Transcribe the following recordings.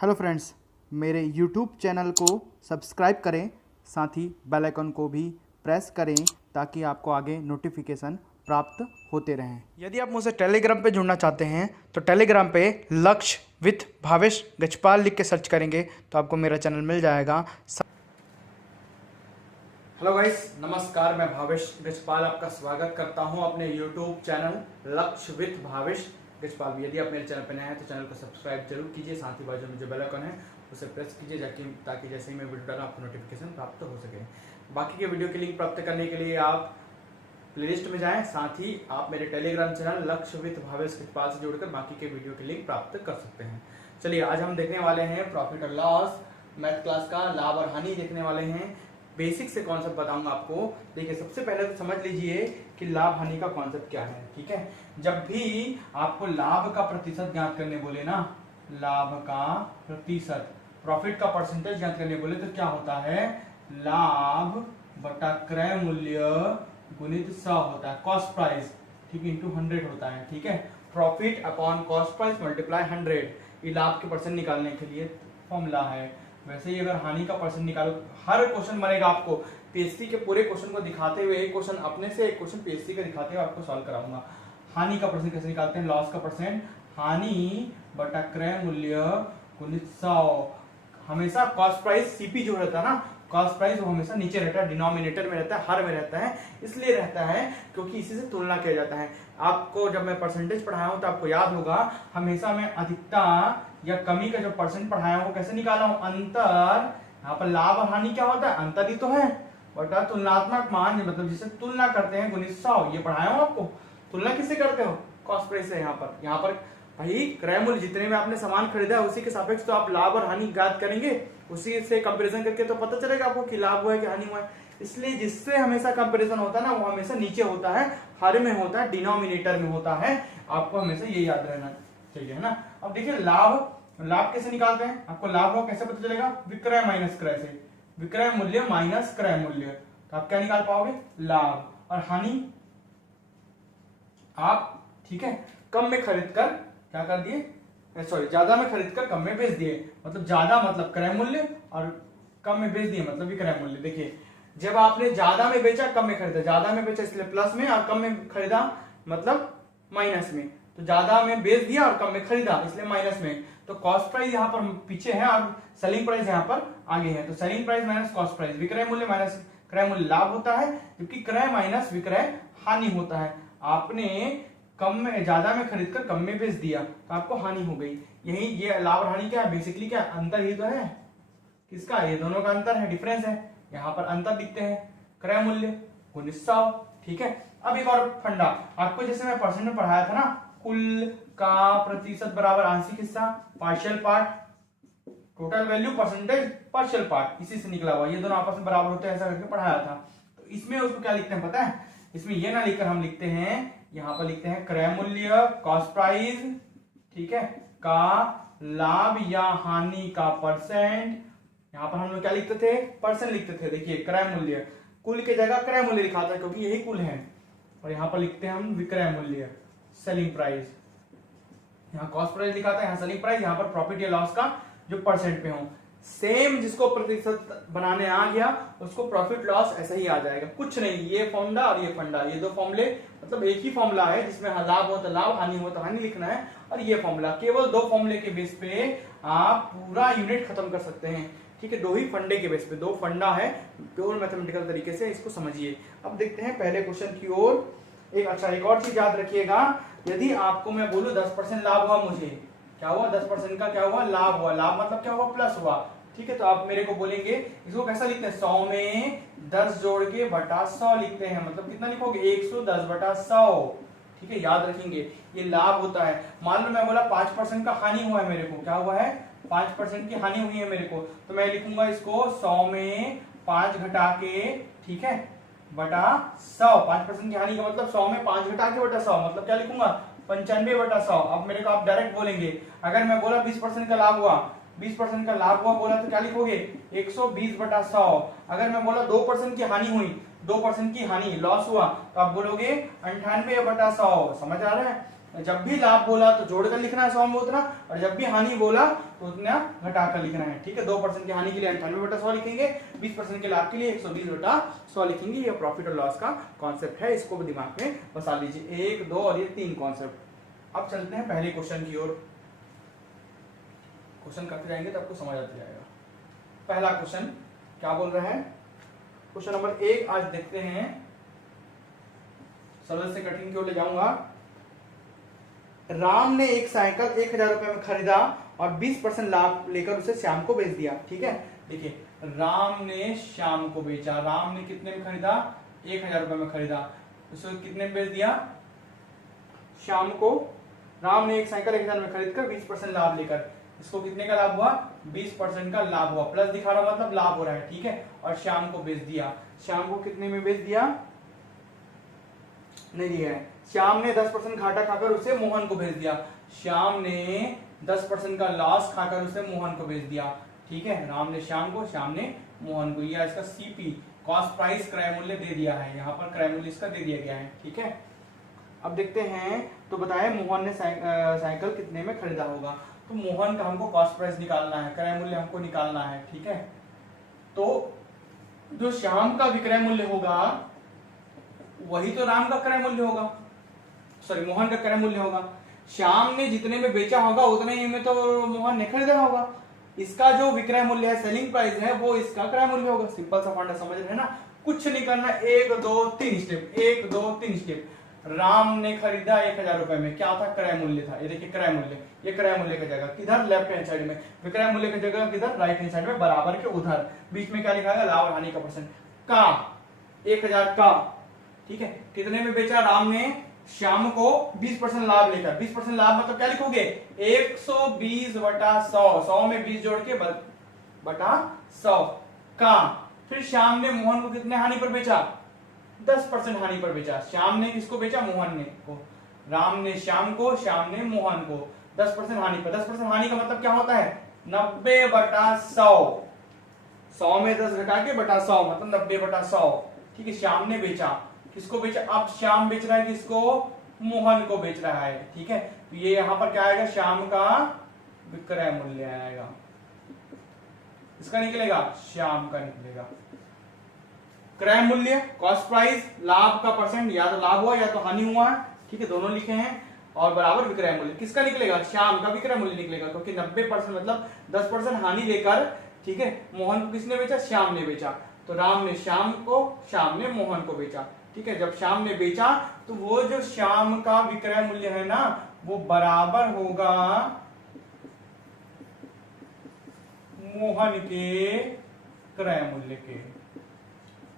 Hello friends, मेरे YouTube channel को subscribe करें, साथ ही बेल आइकन को भी प्रेस करें ताकि आपको आगे नोटिफिकेशन प्राप्त होते रहें। यदि आप मुझसे टेलीग्राम पे जुड़ना चाहते हैं तो टेलीग्राम पे लक्ष्य विथ भावेश गजपाल लिख के सर्च करेंगे तो आपको मेरा चैनल मिल जाएगा। हेलो गाइस, नमस्कार। मैं भावेश गजपाल आपका स्वागत करता हूं अपने यूट्यूब चैनल लक्ष्य विथ भावेश गजपाल भी। यदि आप मेरे चैनल पर नए हैं तो चैनल को सब्सक्राइब जरूर कीजिए, साथ ही बाजू में जो बेल आइकन है उसे प्रेस कीजिए ताकि जैसे ही मैं वीडियो डालूं आपको नोटिफिकेशन प्राप्त हो सके। बाकी के वीडियो की लिंक प्राप्त करने के लिए आप प्लेलिस्ट में जाएं, साथ ही आप मेरे टेलीग्राम चैनल लक्ष्य विथ भावेश गजपाल से जुड़कर बाकी के वीडियो की लिंक प्राप्त कर सकते हैं। चलिए, आज हम देखने वाले हैं प्रॉफिट और लॉस मैथ क्लास का लाभ और हानि देखने वाले हैं। बेसिक से कॉन्सेप्ट बताऊंगा आपको। देखिए, सबसे पहले तो समझ लीजिए कि लाभ हानि का कॉन्सेप्ट क्या है। ठीक है, जब भी आपको लाभ का प्रतिशत ज्ञात करने बोले ना, लाभ का प्रतिशत, प्रॉफिट का परसेंटेज ज्ञात करने बोले तो क्या होता है, लाभ बटा क्रय मूल्य गुणित 100 होता है, कॉस्ट प्राइस, ठीक है, इंटू 100 होता है। ठीक है, profit upon cost price multiply 100, ये लाभ के परसेंट निकालने के लिए फॉर्मूला है। वैसे ही अगर हानि का परसेंट निकालो, हर क्वेश्चन बनेगा आपको पीएससी के पूरे क्वेश्चन को दिखाते हुए, एक क्वेश्चन अपने से एक क्वेश्चन पीएससी का दिखाते हुए आपको सॉल्व कराऊंगा। हानि का परसेंट कैसे निकालते हैं, लॉस का परसेंट, हानि बटा क्रय मूल्य गुणित 100। हमेशा कॉस्ट प्राइस सीपी जो रहता है ना, कॉस्ट प्राइस वो हमेशा नीचे रहता है, डिनोमिनेटर में रहता है, हर में रहता है। इसलिए रहता है क्योंकि इसी से तुलना किया जाता है। आपको जब मैं परसेंटेज पढ़ाया हूं तो आपको याद होगा, हमेशा मैं अधिकता या कमी का जो परसेंट पढ़ाया हूं वो कैसे निकाला हूं, अंतर। यहाँ पर लाभ और हानि क्या होता है, अंतर ही तो है, बटा तुलनात्मक मान, मतलब जिसे तुलना करते हैं गुणित 100। ये पढ़ाया हूं आपको। तुलना किससे करते हो, कॉस्ट प्राइस से। यहाँ पर भाई क्रय मूल्य जितने में आपने सामान खरीदा है उसी के सापेक्ष तो आप लाभ और हानि ज्ञात करेंगे, उसी से कंपैरिजन करके तो पता चलेगा आपको कि लाभ हुआ है कि हानि हुआ है। इसलिए जिससे हमेशा कंपैरिजन होता है ना, वो हमेशा नीचे होता है, हर में होता है, डिनोमिनेटर में होता है। आपको हमेशा ये याद रहना चाहिए, है ना। अब देखिए, लाभ कैसे निकालते हैं, आपको लाभ हुआ कैसे पता चलेगा, विक्रय माइनस क्रय से, विक्रय मूल्य माइनस क्रय मूल्य। तो आप क्या निकाल पाओगे, लाभ। और हानि आप, ठीक है, कम में खरीद कर क्या कर दिए, सॉरी, ज्यादा में खरीद कर कम में बेच दिए। मतलब ज्यादा मतलब क्रय मूल्य और कम में बेच दिए मतलब विक्रय मूल्य। देखिए, जब आपने ज्यादा में बेचा कम में खरीदा, ज्यादा में बेचा इसलिए प्लस में, और कम में खरीदा मतलब माइनस में। तो ज्यादा में बेच दिया और कम में खरीदा इसलिए माइनस में। तो कॉस्ट प्राइस यहाँ पर पीछे है और सेलिंग प्राइस यहाँ पर आगे है। तो selling price minus cost price, विक्रय मूल्य माइनस क्रय मूल्य लाभ होता है, जबकि क्रय माइनस विक्रय हानि होता है। आपने कम में, ज्यादा में खरीद कर कम में बेच दिया तो आपको हानि हो गई। यही ये लाभ और हानि क्या है, बेसिकली क्या, अंतर ही तो है। किसका, ये दोनों का अंतर है, डिफरेंस है। यहाँ पर अंतर दिखते हैं, क्रय मूल्य गुणित 100। ठीक है, अब एक और फंडा आपको, जैसे मैं परसेंट में पढ़ाया था ना, कुल का प्रतिशत बराबर आंशिक हिस्सा, partial part, total value percentage partial part, इसी से निकला हुआ। ये दोनों आपस में बराबर होते हैं, ऐसा करके पढ़ाया था। तो इसमें उसको क्या लिखते हैं पता है, इसमें ये ना लिखकर हम लिखते हैं, यहां पर लिखते हैं क्रय मूल्य कॉस्ट प्राइस, ठीक है, का लाभ या हानि का परसेंट। यहां पर हम लोग क्या लिखते थे, परसेंट लिखते थे। देखिए, क्रय मूल्य, कुल की जगह क्रय मूल्य लिखा था क्योंकि यही कुल है। और यहां पर लिखते हैं हम विक्रय मूल्य, सेलिंग प्राइस। यहाँ कॉस्ट प्राइस लिखा था, यहाँ सेलिंग प्राइस, यहाँ पर प्रॉफिट या लॉस का जो परसेंट पे हो। सेम जिसको प्रतिशत बनाने आ गया उसको प्रॉफिट लॉस ऐसा ही आ जाएगा, कुछ नहीं। ये फॉर्मूला और ये फंडा, ये दो फॉर्मूले, मतलब एक ही फॉर्मूला है जिसमें लाभ हो तो लाभ, हानि हो तो हानि लिखना है। और ये फॉर्मूला, केवल दो फॉर्मूले के बेस पे आप पूरा यूनिट खत्म कर सकते हैं। ठीक है, दो ही फंडे के बेस पे, दो फंडा है, प्योर मैथमेटिकल तरीके से इसको समझिए। अब देखते हैं पहले क्वेश्चन की ओर। एक और चीज याद रखिएगा, यदि आपको मैं बोलूं 10% लाभ हुआ, मुझे क्या हुआ, 10% का क्या हुआ, लाभ हुआ। लाभ मतलब क्या हुआ, प्लस हुआ। ठीक है, तो आप मेरे को बोलेंगे इसको कैसा लिखते हैं, 100 में 10 जोड़ के बटा 100 लिखते हैं। मतलब कितना लिखोगे, 110 बटा 100। ठीक है, याद रखेंगे, ये लाभ होता है। मान लो मैं बोला 5% का हानि हुआ है मेरे को, क्या हुआ है, 5% की हानि हुई है मेरे को, तो मैं लिखूंगा इसको 100 में 5 घटा के, ठीक है, बटा 100। 5% की हानि का मतलब 100 में 5 घटा के बटा 100, मतलब क्या लिखूंगा, 95 बटा 100। अब मेरे को आप डायरेक्ट बोलेंगे, अगर मैं बोला 20% का लाभ हुआ, 20% का लाभ हुआ बोला तो क्या लिखोगे, 120 बटा 100। अगर मैं बोला 2% की हानि हुई, 2% की हानि, लॉस हुआ, तो आप बोलोगे 98 बटा 100। समझ आ रहा है। जब भी लाभ बोला तो जोड़कर लिखना है 100 में उतना, और जब भी हानि बोला तो उतना घटाकर लिखना है। ठीक है, 2% की हानि के लिए 98/100 लिखेंगे, 20% के लाभ के लिए 120/100 लिखेंगे। ये प्रॉफिट और लॉस का कॉन्सेप्ट है, इसको भी दिमाग में बसा लीजिए। 1, 2 और ये 3 कॉन्सेप्ट। अब चलते हैं पहले क्वेश्चन की ओर। क्वेश्चन करते जाएंगे तो आपको समझ आती जाएगा। पहला क्वेश्चन क्या बोल रहा है, क्वेश्चन नंबर 1 आज देखते हैं। सरल से कठिन की ओर ले जाऊंगा। राम ने एक साइकिल 1000 रुपए में खरीदा और 20% लाभ लेकर उसे श्याम को बेच दिया। ठीक है, देखिए राम ने श्याम को बेचा। राम ने कितने में खरीदा, 1000 रुपए में खरीदा, उसे कितने में बेच दिया, श्याम को। राम ने एक साइकिल 1000 में खरीद कर 20% लाभ लेकर, इसको कितने का लाभ हुआ, 20% का लाभ हुआ, प्लस दिखा रहा मतलब लाभ हो रहा है। ठीक है, और श्याम को बेच दिया। श्याम को कितने में बेच दिया, नहीं दिया है। श्याम ने 10% घाटा खाकर उसे मोहन को भेज दिया। श्याम ने 10% का लॉस खाकर उसे मोहन को भेज दिया। ठीक है, राम ने श्याम को, श्याम ने मोहन को। यह इसका सीपी कॉस्ट प्राइस क्रय मूल्य दे दिया है, यहाँ पर क्रय मूल्य इसका दे दिया गया है। ठीक है, अब देखते हैं। तो बताए मोहन ने साइकिल कितने में खरीदा होगा, तो मोहन का हमको कॉस्ट प्राइस निकालना है, क्रय मूल्य हमको निकालना है। ठीक है, तो जो श्याम का विक्रय मूल्य होगा वही तो राम का क्रय मूल्य होगा, सॉरी मोहन का क्रय मूल्य होगा। श्याम ने जितने में बेचा होगा उतने ही में तो मोहन ने खरीदा होगा। इसका जो विक्रय मूल्य है, सेलिंग प्राइस है, वो इसका क्रय मूल्य होगा। सिंपल सा फंडा समझ रहे हैं ना, कुछ नहीं करना, 1 2 3 स्टेप, 1 2 3 स्टेप। राम ने खरीदा 1000 रुपए में, क्या था, क्रय मूल्य था। ये देखिए क्रय मूल्य, ये क्रय मूल्य की जगह किधर, लेफ्ट हैंड साइड में, विक्रय मूल्य की जगह किधर, राइट हैंड साइड में, बराबर के उधर। बीच में क्या लिखा है, लाभ और हानि का परसेंट का, 1000 का। ठीक है, कितने में बेचा, राम ने श्याम को 20% लाभ लेकर। 20% लाभ मतलब क्या लिखोगे, 120/100, 100 में 20 जोड़ के बटा 100 का। फिर श्याम ने मोहन को कितने हानि पर बेचा, 10% हानि पर बेचा। श्याम ने किसको बेचा, मोहन ने को। राम ने श्याम को, श्याम ने मोहन को 10% हानि पर। 10% हानि का मतलब क्या होता है, 90/100, 100 में 10 घटा के बटा 100 मतलब 90/100। ठीक है, श्याम ने बेचा, किसको बेचा, अब श्याम बेच रहा है किसको, मोहन को बेच रहा है। ठीक है, तो ये यहां पर क्या आएगा, श्याम का विक्रय मूल्य आएगा, इसका निकलेगा, श्याम का निकलेगा। क्रय मूल्य, कॉस्ट प्राइस, लाभ का परसेंट, या तो लाभ हुआ या तो हानि हुआ है। ठीक है, दोनों लिखे हैं, और बराबर विक्रय मूल्य किसका निकलेगा, श्याम का विक्रय मूल्य निकलेगा, क्योंकि 90% मतलब 10% हानि लेकर, ठीक है, मोहन को किसने बेचा, श्याम ने बेचा। तो राम ने श्याम को, श्याम ने मोहन को बेचा। ठीक है, जब श्याम ने बेचा तो वो जो श्याम का विक्रय मूल्य है ना, वो बराबर होगा मोहन के क्रय मूल्य के,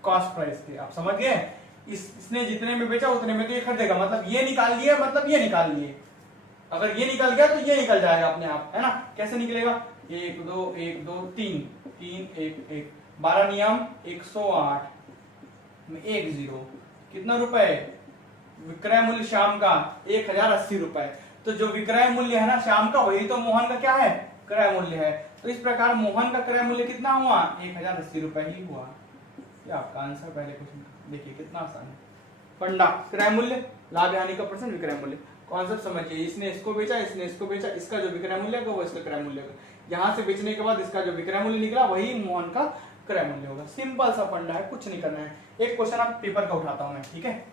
कॉस्ट प्राइस के। आप समझ गए, इसने जितने में बेचा उतने में तो ये खरीदेगा, मतलब ये निकाल लिए, मतलब ये निकाल लिए। अगर ये निकल गया तो ये निकल जाएगा अपने आप, है ना। कैसे निकलेगा, 1 2 1 2 3 3 1 1, 12 नियम, 108 में 1 0, कितना रुपए, विक्रय मूल्य श्याम का 1080 रुपए। तो जो विक्रय मूल्य है ना श्याम का, वही तो मोहन का क्या है, क्रय मूल्य है। तो इस प्रकार मोहन का क्रय मूल्य कितना हुआ, 1080 रुपए ही हुआ। ये आपका आंसर पहले क्वेश्चन। देखिए कितना आसान है फंडा, क्रय मूल्य, लाभ हानि का परसेंट, विक्रय मूल्य, कॉन्सेप्ट समझिए। इसने इसको बेचा, इसने इसको बेचा, इसका जो विक्रय मूल्य है वो इसका क्रय मूल्य है। यहाँ से बेचने के बाद इसका जो विक्रय मूल्य निकला वही मोहन का क्रय मूल्य होगा। सिंपल सा फंडा है, कुछ नहीं करना है। एक क्वेश्चन आप पेपर का उठाता हूं मैं, ठीक है।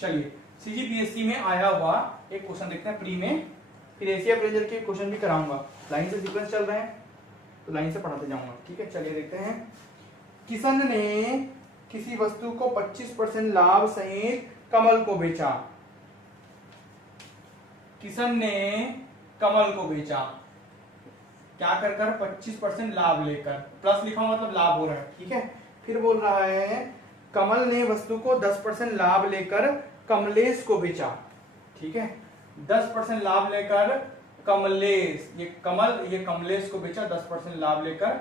चलिए, सीजीपीएससी में आया हुआ एक क्वेश्चन देखते हैं प्री में, फिर एशिया प्रेजर के क्वेश्चन भी कराऊंगा। लाइन से सीक्वेंस चल रहे हैं तो लाइन से पढ़ाते जाऊंगा, ठीक है। चलिए देखते हैं। किशन ने किसी वस्तु को 25% लाभ सहित कमल को बेचा। किशन ने कमल को बेचा, क्या कर कर, 25% लाभ लेकर, प्लस लिखा मतलब लाभ हो रहा है, ठीक है। फिर बोल रहा है कमल ने वस्तु को 10% लाभ लेकर कमलेश को बेचा, ठीक है। 10% लाभ लेकर कमलेश, ये कमल, ये कमलेश को बेचा 10% लाभ लेकर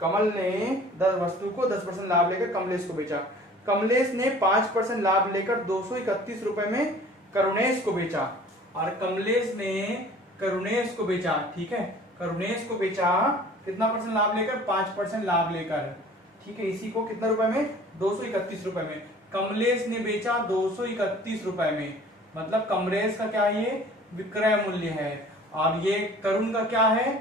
कमल ने 10 वस्तु को 10% लाभ लेकर कमलेश को बेचा। कमलेश ने 5% लाभ लेकर 231 रुपए में करुणेश को बेचा, और कमलेश ने करुणेश को बेचा, ठीक है। करुणेश को बेचा कितना परसेंट लाभ लेकर, 5% लाभ लेकर, ठीक है। इसी को कितना रुपए में, 231 रुपए में। कमलेश ने बेचा 231 रुपए में, मतलब कमरेज का क्या है, ये विक्रय मूल्य है, और ये करुण का क्या है,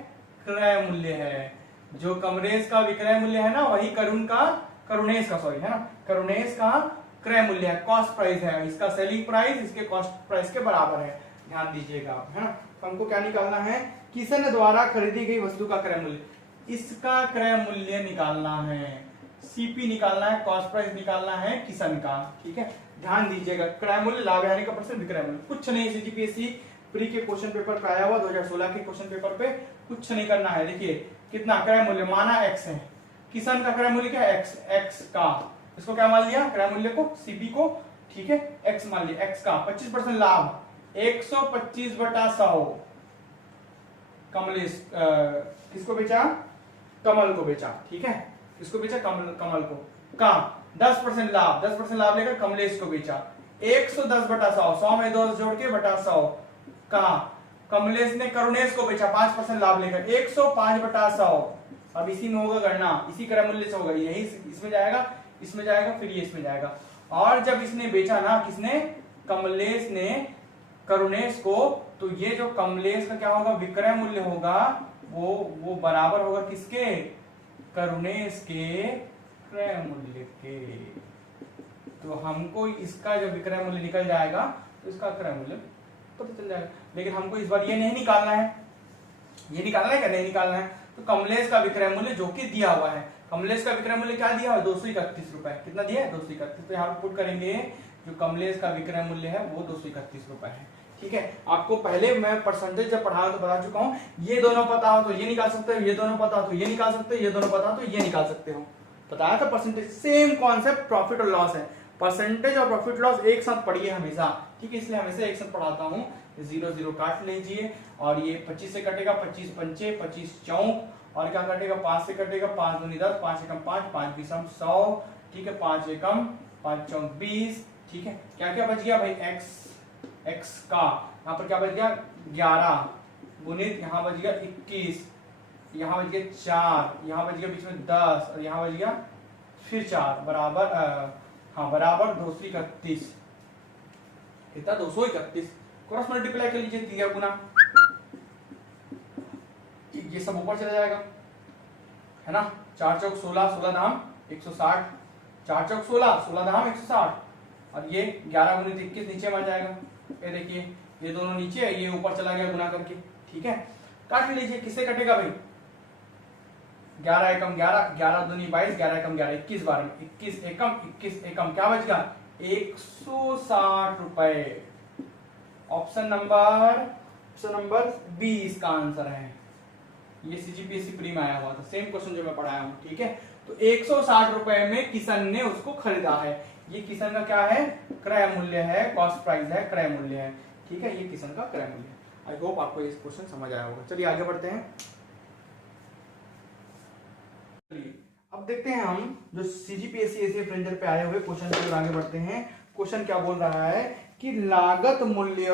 क्रय मूल्य है। जो कमरेज का विक्रय मूल्य है ना, वही करुणेश का सॉरी है ना, करुणेश का क्रय मूल्य है, कॉस्ट प्राइस है। इसका सेलिंग प्राइस इसके कॉस्ट प्राइस के बराबर है, ध्यान दीजिएगा आप, है ना। तो हमको क्या निकालना है, किशन द्वारा खरीदी गई वस्तु का क्रय मूल्य, इसका क्रय मूल्य निकालना है, सीपी निकालना है, कॉस्ट प्राइस निकालना है किशन का, ठीक है। ध्यान दीजिएगा, क्रय मूल्य लाभ हानि का परसेंट, विक्रय मूल्य, कुछ नहीं। सीजीपीएससी प्री के क्वेश्चन पेपर पे आया हुआ 2016 के क्वेश्चन पेपर पे, कुछ नहीं करना है। देखिए कितना क्रय मूल्य माना x है, किसान का क्रय मूल्य क्या है, x का, इसको क्या मान लिया क्रय मूल्य को, सीपी को, ठीक है, x मान लिया, x का 25% लाभ 125/100 कमलेश किसको बेचा, कमल को बेचा, ठीक है, किसको बेचा, कमल को, का 10% लाभ, 10% लाभ लेकर कमलेश को बेचा, 110/100, 100 में 2 जोड़ के बटा 100 का कमलेश ने करुणेश को बेचा 5% लाभ लेकर 105/100। अब इसी में होगा गणना, इसी क्रय मूल्य से होगा, यही इसमें जाएगा, इसमें जाएगा, फिर ये इसमें जाएगा। और जब इसने बेचा ना, किसने, कमलेश ने करुणेश को, तो ये जो कमलेश का क्या होगा, विक्रय मूल्य होगा, वो बराबर होगा किसके, करुणेश के क्रय मूल्य के। तो हमको इसका जो विक्रय मूल्य निकल जाएगा, तो इसका क्रय मूल्य पता चल जाएगा। लेकिन हमको इस बार ये नहीं निकालना है, ये निकालना है क्या, नहीं निकालना है। तो कमलेश का विक्रय मूल्य जो कि दिया हुआ है, कमलेश का विक्रय मूल्य क्या दिया हुआ है, 231 रुपए, कितना दिया है, 231। तो यहाँ पे पुट करेंगे, जो कमलेश का विक्रय मूल्य है वो 231 रुपए है, ठीक है। आपको पहले मैं परसेंटेज जब पढ़ा तो बता चुका हूँ, ये दोनों पता हो तो ये निकाल सकते हो, ये दोनों पता हो तो ये निकाल सकते हो, ये दोनों पता हो तो ये निकाल सकते हो, बताया था परसेंटेज। सेम कॉन्सेप्ट प्रॉफिट और लॉस है, परसेंटेज और प्रॉफिट लॉस एक साथ पढ़िए हमेशा, ठीक है, इसलिए हमेशा एक साथ पढ़ाता हूँ। 0 0 काट लीजिए, और ये 25 से कटेगा, 25 पंचे 25 चौक, और क्या कटेगा, 5 से कटेगा, 5 दूनी 10, 5 एकम 5, 5 बीसम 100, ठीक है, 5 एकम 5 चौक 20, ठीक है। क्या क्या बच गया भाई, x का यहाँ पर क्या बच गया 11 गुणित, यहाँ बच गया 21, यहाँ बच गया 4, यहाँ बच गया बीच में 10, और यहाँ बच गया फिर 4, बराबर हाँ बराबर 231, कितना 231, क्रॉस मल्टीप्लाई कर लीजिए, 3 गुना, ये सब ऊपर चला जाएगा, है ना। 4 चौक 16, 16 धाम 160, 4 चौक 16, 16 धाम 160, और ये 11 गुणित 21 नीचे बन जाएगा। ये देखिए, ये दोनों नीचे, ये ऊपर चला गया गुना करके, ठीक है। काट लीजिए, किससे कटेगा भाई, 11 एकम 11, 11 दूनी 22, 11 एकम 11, 21 बार 21 एकम 21 एकम, क्या बच गया 160 रुपए। ऑप्शन नंबर बी इसका आंसर है। ये सीजीपीएससी प्री में आया हुआ था, सेम क्वेश्चन जो मैं पढ़ाया हूँ, ठीक है। तो 160 रुपए में किशन ने उसको खरीदा है, ये किशन का क्या है, क्रय मूल्य है, कॉस्ट प्राइस है, क्रय मूल्य है, ठीक है, ये किशन का क्रय मूल्य है। आई होप आपको ये क्वेश्चन समझ आया होगा। चलिए आगे बढ़ते हैं। अब देखते हैं हम जो सीजीपीएससी एसीएफ रेंजर पे आए हुए क्वेश्चन की ओर आगे बढ़ते हैं। क्वेश्चन क्या बोल रहा है कि लागत मूल्य,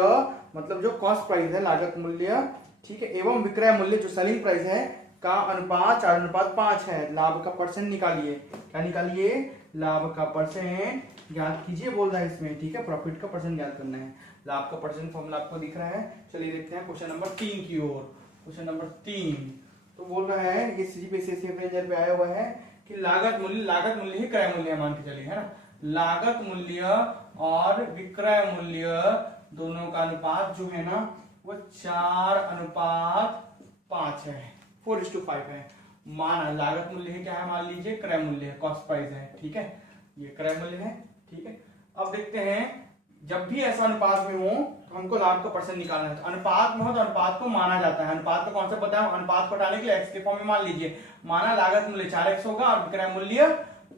मतलब जो कॉस्ट प्राइस है, लागत मूल्य, ठीक है, एवं विक्रय मूल्य जो सेलिंग प्राइस है का अनुपात 4:5 है। लाभ का परसेंट निकालिए, क्या निकालिए, लाभ का परसेंट ज्ञात कीजिए बोल रहा है इसमें, ठीक है। प्रॉफिट का परसेंट ज्ञात करना है, लाभ का परसेंट फॉर्मूला आपको दिख रहा है। चलिए देखते हैं क्वेश्चन नंबर 3 की ओर। क्वेश्चन नंबर 3 तो बोल रहा है, ये सीजीपीएससी रेंजर पे आया हुआ है कि लागत मूल्य ही क्रय मूल्य मान के चलिए, है ना। लागत मूल्य और विक्रय मूल्य दोनों का अनुपात जो है ना वो 4:5 है, 4:5 है। माना लागत मूल्य है क्या है, मान लीजिए क्रय मूल्य है, कॉस्ट प्राइस है, ठीक है, ये क्रय मूल्य है, ठीक है। अब देखते हैं, जब भी ऐसा अनुपात में हो तो हमको लाभ का परसेंट निकालना है। तो अनुपात में हो तो अनुपात को माना जाता है, अनुपात का कॉन्सेप्ट बताया, अनुपात को हटाने के लिए एक्स के फॉर्म में मान लीजिए, माना लागत मूल्य 4x होगा और विक्रय मूल्य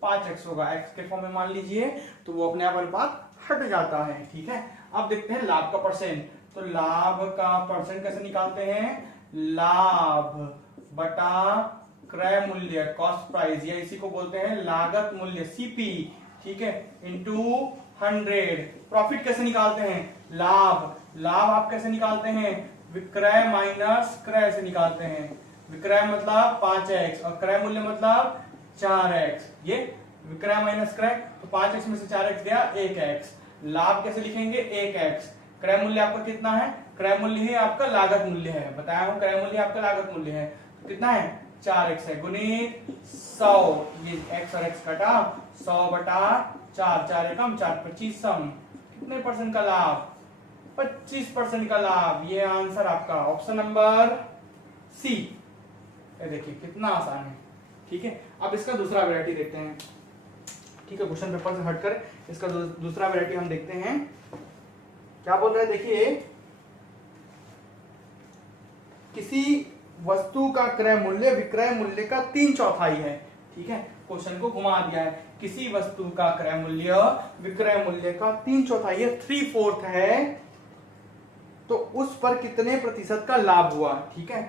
5x होगा, एक्स के फॉर्म में मान लीजिए, तो वो अपने आप अनुपात हट जाता है, ठीक है। अब देखते हैं लाभ का परसेंट। तो लाभ का परसेंट कैसे निकालते हैं, लाभ बटा क्रय मूल्य, कॉस्ट प्राइस, या इसी को बोलते हैं लागत मूल्य, सीपी, ठीक है, इंटू 100। प्रॉफिट कैसे निकालते हैं, लाभ आप कैसे निकालते हैं, विक्रय माइनस क्रय से निकालते हैं। विक्रय मतलब 5x और क्रय मूल्य मतलब 4x, ये विक्रय माइनस क्रय, तो 5x में से 4x गया 1x। लाभ कैसे लिखेंगे, 1x, क्रय मूल्य आपका कितना है, क्रय मूल्य ही आपका लागत मूल्य है, बताया हूं क्रय मूल्य आपका लागत मूल्य है, तो कितना है 4x है गुणित 100, ये x और x कटा 100 बटा 4, 4 एकम 4 25 सम, कितने परसेंट का लाभ, 25% का लाभ। ये आंसर आपका ऑप्शन नंबर सी। ये देखिए कितना आसान है, ठीक है। अब इसका दूसरा वैरायटी देखते हैं, ठीक है, क्वेश्चन पेपर से हटकर इसका दूसरा वैरायटी हम देखते हैं। क्या बोल रहे हैं देखिए, किसी वस्तु का क्रय मूल्य विक्रय मूल्य का 3/4 है, ठीक है, क्वेश्चन को घुमा दिया है। किसी वस्तु का क्रय मूल्य विक्रय मूल्य का 3/4 है, 3/4 है, तो उस पर कितने प्रतिशत का लाभ हुआ, ठीक है।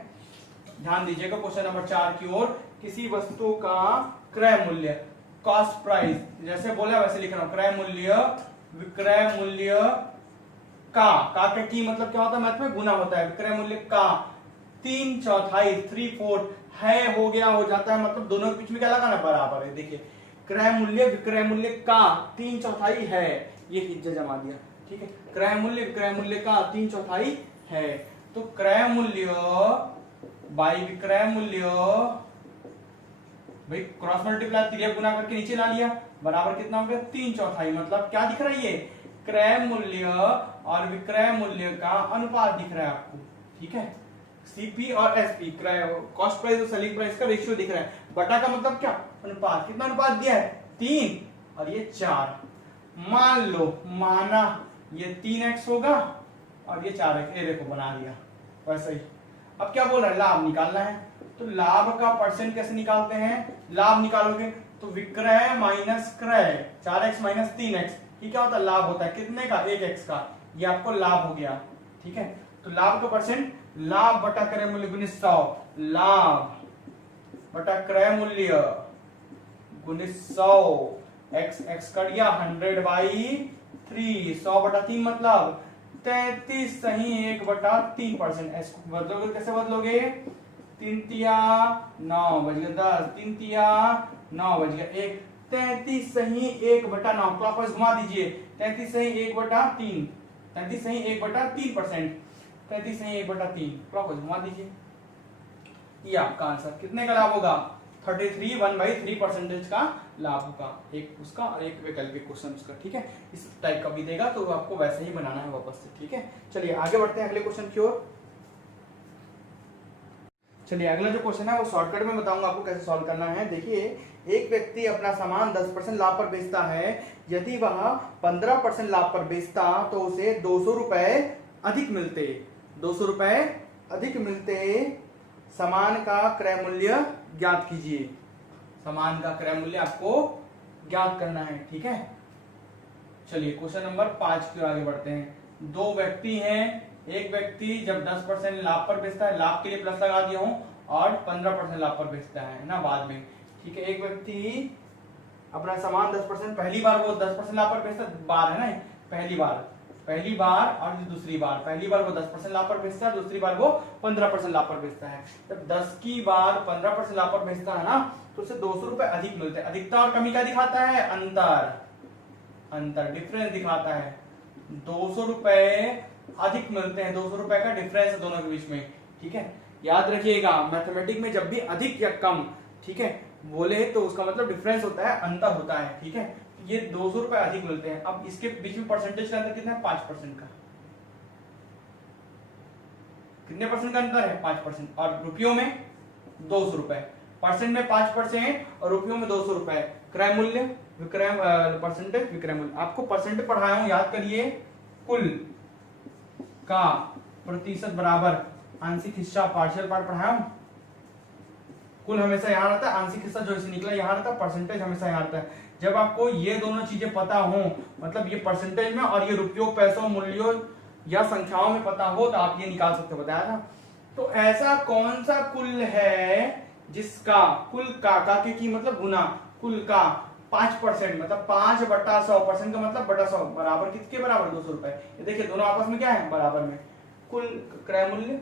ध्यान दीजिएगा क्वेश्चन नंबर 4 की ओर। किसी वस्तु का क्रय मूल्य कॉस्ट प्राइस, जैसे बोला वैसे लिख रहा हूं, क्रय मूल्य विक्रय मूल्य का की मतलब क्या होता है, मैथ में गुना होता है, विक्रय मूल्य का 3/4 3/4 है, हो गया, हो जाता है, मतलब दोनों के बीच में क्या लगाना, बराबर है। देखिए क्रय मूल्य विक्रय मूल्य का 3/4 है, ये हिज्जा जमा दिया, ठीक है, क्रय मूल्य विक्रय मूल्य का 3/4 है, तो क्रय मूल्य बाई विक्रय मूल्य, भाई क्रॉस मल्टीप्लाई तिर्यक गुना करके नीचे ला लिया, बराबर कितना हो गया 3/4, मतलब क्या दिख रहा है, ये क्रय मूल्य और विक्रय मूल्य का अनुपात दिख रहा है आपको, ठीक है, सीपी और एसपी, क्रय कॉस्ट प्राइस और सेलिंग प्राइस का रेशियो दिख रहा है, बटा का मतलब क्या, अनुपात, कितना अनुपात दिया है 3 और ये 4, मान लो माना ये 3x होगा और ये 4x, ये देखो बना दिया वैसे ही। अब क्या बोल रहा है, लाभ निकालना है, तो लाभ का परसेंट कैसे निकालते हैं, लाभ निकालोगे तो विक्रय माइनस क्रय, 4x माइनस 3x, ये क्या होता है, लाभ होता है, कितने का, 1x का, ये आपको लाभ हो गया, ठीक है। तो लाभ का परसेंट, लाभ बटा क्रय मूल्य गुणित 100, लाभ बटा क्रय मूल्य गुणित 100, x कट गया 100/3, 100 बटा 3 मतलब 33 सही 1/3%। इसको बदलोगे, कैसे बदलोगे, 3 तिया 9 बज गया 10, 3 तिया 9 बज गया 1, 33 सही 1/9, क्लॉकवाइज घुमा दीजिए, 33 सही 1/3, 33 सही 1/3%, 33 सही 1/3, क्लॉकवाइज घुमा दीजिए, ये आपका आंसर कितने का लाभ होगा, 33 1/3% का लाभ होगा, एक उसका और एक वैकल्पिक क्वेश्चन उसका, ठीक है। इस टाइप का भी देगा तो आपको वैसे ही बनाना है वापस से, ठीक है। चलिए आगे बढ़ते हैं अगले क्वेश्चन की ओर। चलिए अगला जो क्वेश्चन है वो शॉर्टकट में बताऊंगा आपको कैसे सॉल्व करना है। देखिए एक व्यक्ति अपना सामान 10% लाभ पर बेचता है, यदि वह 15% लाभ पर बेचता तो उसे 200 रुपए अधिक मिलते, 200 रुपए अधिक मिलते। सामान का क्रय मूल्य ज्ञात कीजिए, सामान का क्रय मूल्य आपको ज्ञात करना है, ठीक है। चलिए क्वेश्चन नंबर 5 की ओर आगे बढ़ते हैं। दो व्यक्ति हैं, एक व्यक्ति जब 10% लाभ पर बेचता है, लाभ के लिए प्लस लगा दिया हूं, और 15% लाभ पर बेचता है ना बाद में, ठीक है। एक व्यक्ति अपना सामान 10%, पहली बार वो 10% लाभ पर बेचता है, बार है ना, पहली बार और दूसरी बार, पहली बार वो 10% लाभ पर बेचता है, दूसरी बार वो 15% लाभ पर बेचता है। जब 10 की बार 15% लाभ पर बेचता है ना, तो उसे 200 रुपए अधिक मिलते हैं। अधिकता और कमी क्या दिखाता है, अंतर डिफरेंस दिखाता है, 200 रुपए अधिक मिलते हैं, 200 रुपए का डिफरेंस है दोनों के बीच में, ठीक है। याद रखिएगा मैथमेटिक्स में जब भी अधिक या कम, ठीक है, बोले तो उसका मतलब डिफरेंस होता है, अंतर होता है, ठीक है। ये 200 रुपए अधिक मिलते हैं। अब इसके बीच में परसेंटेज का अंतर कितना है, 5% का, कितने परसेंट का अंतर है, 5%, और रुपयों में 200 रुपए, परसेंट में 5% और रुपयों में 200 रुपए। क्रय मूल्य विक्रय परसेंटेज विक्रय मूल्य, आपको परसेंटेज पढ़ाया हूं, याद करिए, कुल का प्रतिशत बराबर आंशिक हिस्सा पार्शियल पार्ट पढ़ाया हूं। कुल हमेशा यहां रहता है, आंशिक हिस्सा जो इसे निकला यहां रहता है, परसेंटेज हमेशा यहां रहता है। जब आपको ये दोनों चीजें पता हो, मतलब ये परसेंटेज में और ये रुपयों पैसों मूल्यों या संख्याओं में पता हो, तो आप ये निकाल सकते हो, बताया था। तो ऐसा कौन सा कुल है जिसका कुल का के की मतलब गुना, कुल का 5% मतलब 5/100%, का मतलब बटा 100 बराबर किसके बराबर, 200 रुपए। ये देखिए दोनों आपस में क्या है, बराबर में। कुल क्रय मूल्य,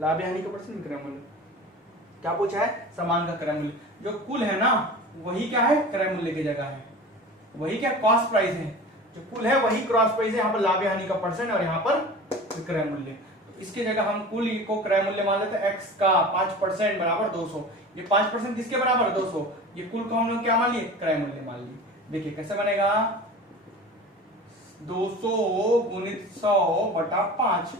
लाभ हानि का परसेंट क्रय मूल्य, क्या पूछा है, सामान का क्रय मूल्य। जो कुल है ना वही क्या है, क्रय मूल्य की जगह है, वही क्या कॉस्ट प्राइस है। जो कुल है वही क्रॉस प्राइस है, यहाँ पर लाभ या हानि का परसेंट और यहाँ पर विक्रय मूल्य। तो इसकी जगह हम कुल को क्रय मूल्य मान लेते हैं x का 5% बराबर 200। ये 5% किसके बराबर 200, ये कुल को हम लोग क्या मान लिए, क्रय मूल्य मान लिए। देखिए कैसे बनेगा, 200 गुणित 100 बटा 5,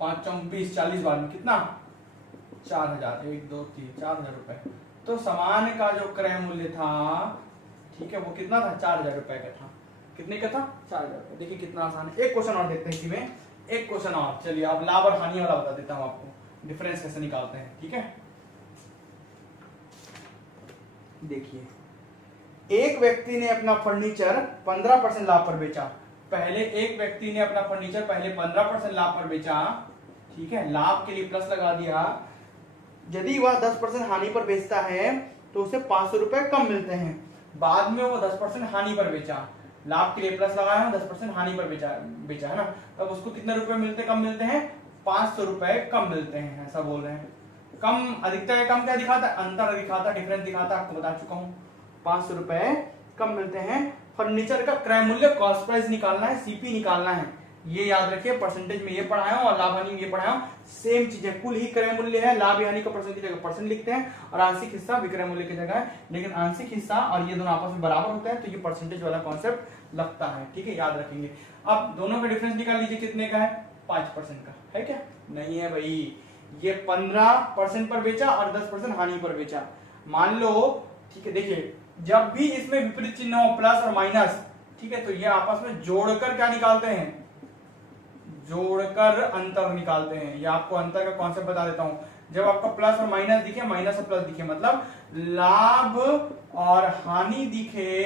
5 चौक 20, 40 बार में कितना 4000, 1 2 3 4000 रुपए। तो सामान का जो क्रय मूल्य था, ठीक है, वो कितना था 4000 रुपए का था। कितने का था 4000 रुपए। देखिए कितना आसान है। एक क्वेश्चन और देखते हैं इसी में, एक क्वेश्चन और। चलिए अब लाभ और हानि वाला बता देता हूं आपको, डिफरेंस कैसे निकालते हैं, ठीक है। देखिए एक व्यक्ति ने अपना फर्नीचर 15% लाभ पर बेचा। पहले एक व्यक्ति ने अपना फर्नीचर पहले 15% लाभ पर बेचा, ठीक है, लाभ के लिए प्लस लगा दिया। यदि वह 10% हानि पर बेचता है तो उसे 500 रुपए कम मिलते हैं। बाद में वो 10% हानि पर बेचा, लाभ के लिए प्लस लगाया हूं, 10% हानि पर बेचा है ना, तब उसको कितने रुपए मिलते, कम मिलते हैं 500 रुपए कम मिलते हैं, ऐसा बोल रहे हैं। कम अधिकता या कम क्या दिखाता है, अंतर दिखाता, डिफरेंस दिखाता, आपको बता चुका हूं। 500 रुपए कम मिलते हैं। फर्नीचर का क्रय मूल्य कॉस्ट प्राइस निकालना है, सीपी निकालना है, ये याद रखिए। परसेंटेज में ये पढ़ाया हूं और लाभ हानि में ये पढ़ाया हूं, सेम चीज है। कुल ही क्रय मूल्य है, लाभ हानि का परसेंट की जगह परसेंट लिखते हैं और आंशिक हिस्सा विक्रय मूल्य की जगह है। लेकिन आंशिक हिस्सा और ये दोनों आपस में बराबर होते हैं तो ये परसेंटेज वाला कॉन्सेप्ट लगता है, ठीक है, याद रखेंगे। अब दोनों का डिफरेंस निकाल लीजिए, कितने का है, 5% का है क्या, नहीं है भाई। ये 15% पर बेचा और 10% हानि पर बेचा, मान लो, ठीक है। देखिए जब भी इसमें विपरीत चिन्ह हो, प्लस और माइनस, ठीक है, तो ये आपस में जोड़कर क्या निकालते हैं, जोड़कर अंतर निकालते हैं। ये आपको अंतर का कॉन्सेप्ट बता देता हूं। जब आपका प्लस और माइनस दिखे, माइनस और प्लस दिखे, मतलब लाभ और हानि दिखे,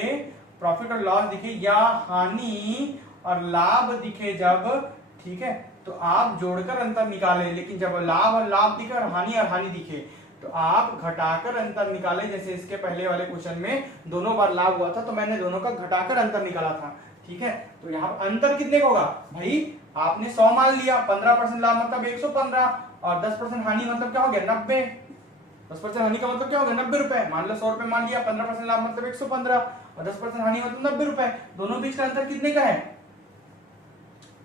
प्रॉफिट और लॉस दिखे, या हानि और लाभ दिखे जब, ठीक है, तो आप जोड़कर अंतर निकालें। लेकिन जब लाभ और लाभ दिखे और हानि दिखे तो आप घटाकर अंतर निकालें। जैसे इसके पहले वाले क्वेश्चन में दोनों बार लाभ हुआ था तो मैंने दोनों का घटाकर अंतर निकाला था, ठीक है। तो यहाँ अंतर कितने का होगा भाई, आपने 100 मान लिया, 15% लाभ मतलब 115 और 10% हानि मतलब क्या हो गया 90। 10% हानि का मतलब क्या होगा 90 रुपए। मान लो 100 रुपए मान लिया, 15% लाभ मतलब 115 और 10% हानि मतलब 90 रुपए। दोनों बीच का अंतर कितने का है,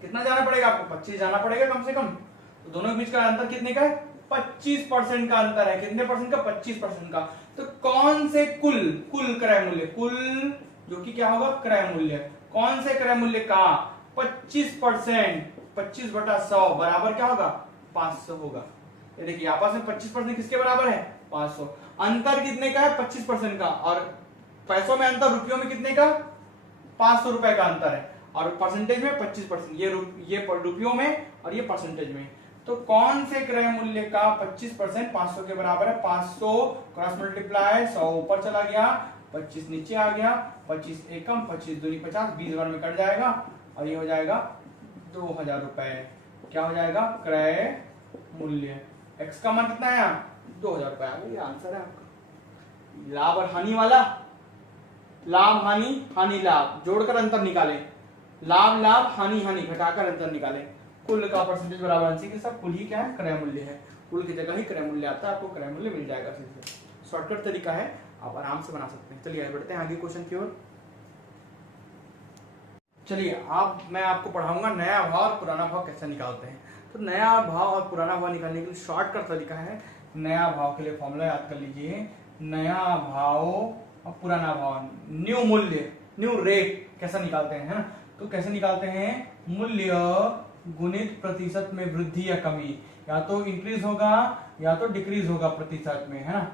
कितना जाना पड़ेगा आपको, 25 जाना पड़ेगा कम से कम। तो दोनों बीच का अंतर कितने का है, 25% का अंतर है। कितने परसेंट का, 25% का। तो कौन से कुल क्रय मूल्य, कुल जो कि क्या होगा क्रय मूल्य, कौन से क्रय मूल्य का 25%, 25/100 बराबर क्या होगा 500 होगा। ये देखिए आपस में 25% किसके बराबर है 500। अंतर कितने का है 25% का, और पैसों में अंतर रुपयों में कितने का 500 रुपए का अंतर है, और परसेंटेज में 25%। ये रुपयों में और ये परसेंटेज में। तो कौन से क्रय मूल्य का 25% 500 के बराबर है, 500 क्रॉस मल्टीप्लाई 100 ऊपर चला गया, 25 नीचे आ गया, 25 एकम, 25 दूनी 50, 20 बार में कट जाएगा और ये हो जाएगा 2000 रुपए। क्या हो जाएगा क्रय मूल्य। एक्स का मान कितना है 2000 रुपए आ गया, ये आंसर है आपका। लाभ और हानि वाला, लाभ हानि हानि लाभ जोड़कर अंतर निकाले, लाभ लाभ हानि हानि घटाकर अंतर निकाले। कुल का परसेंटेज बराबर आंशिक के सब कुल ही क्या है क्रय मूल्य है। कुल की जगह ही क्रय मूल्य आता है, आपको क्रय मूल्य मिल जाएगा। शॉर्टकट तरीका है, आप आराम से बना सकते हैं। चलिए आगे बढ़ते हैं आगे क्वेश्चन की ओर। चलिए अब मैं आपको पढ़ाऊंगा नया भाव और पुराना भाव कैसे निकालते हैं। तो नया भाव और पुराना भाव निकालने के लिए शॉर्टकट तरीका है, नया भाव के लिए फॉर्मूला याद कर लीजिए, नया भाव और पुराना भाव, न्यू मूल्य, न्यू रेट कैसा निकालते हैं, है ना। तो कैसे निकालते हैं, मूल्य गुणित प्रतिशत में वृद्धि या कमी, या तो इंक्रीज होगा या तो डिक्रीज होगा प्रतिशत में, है ना,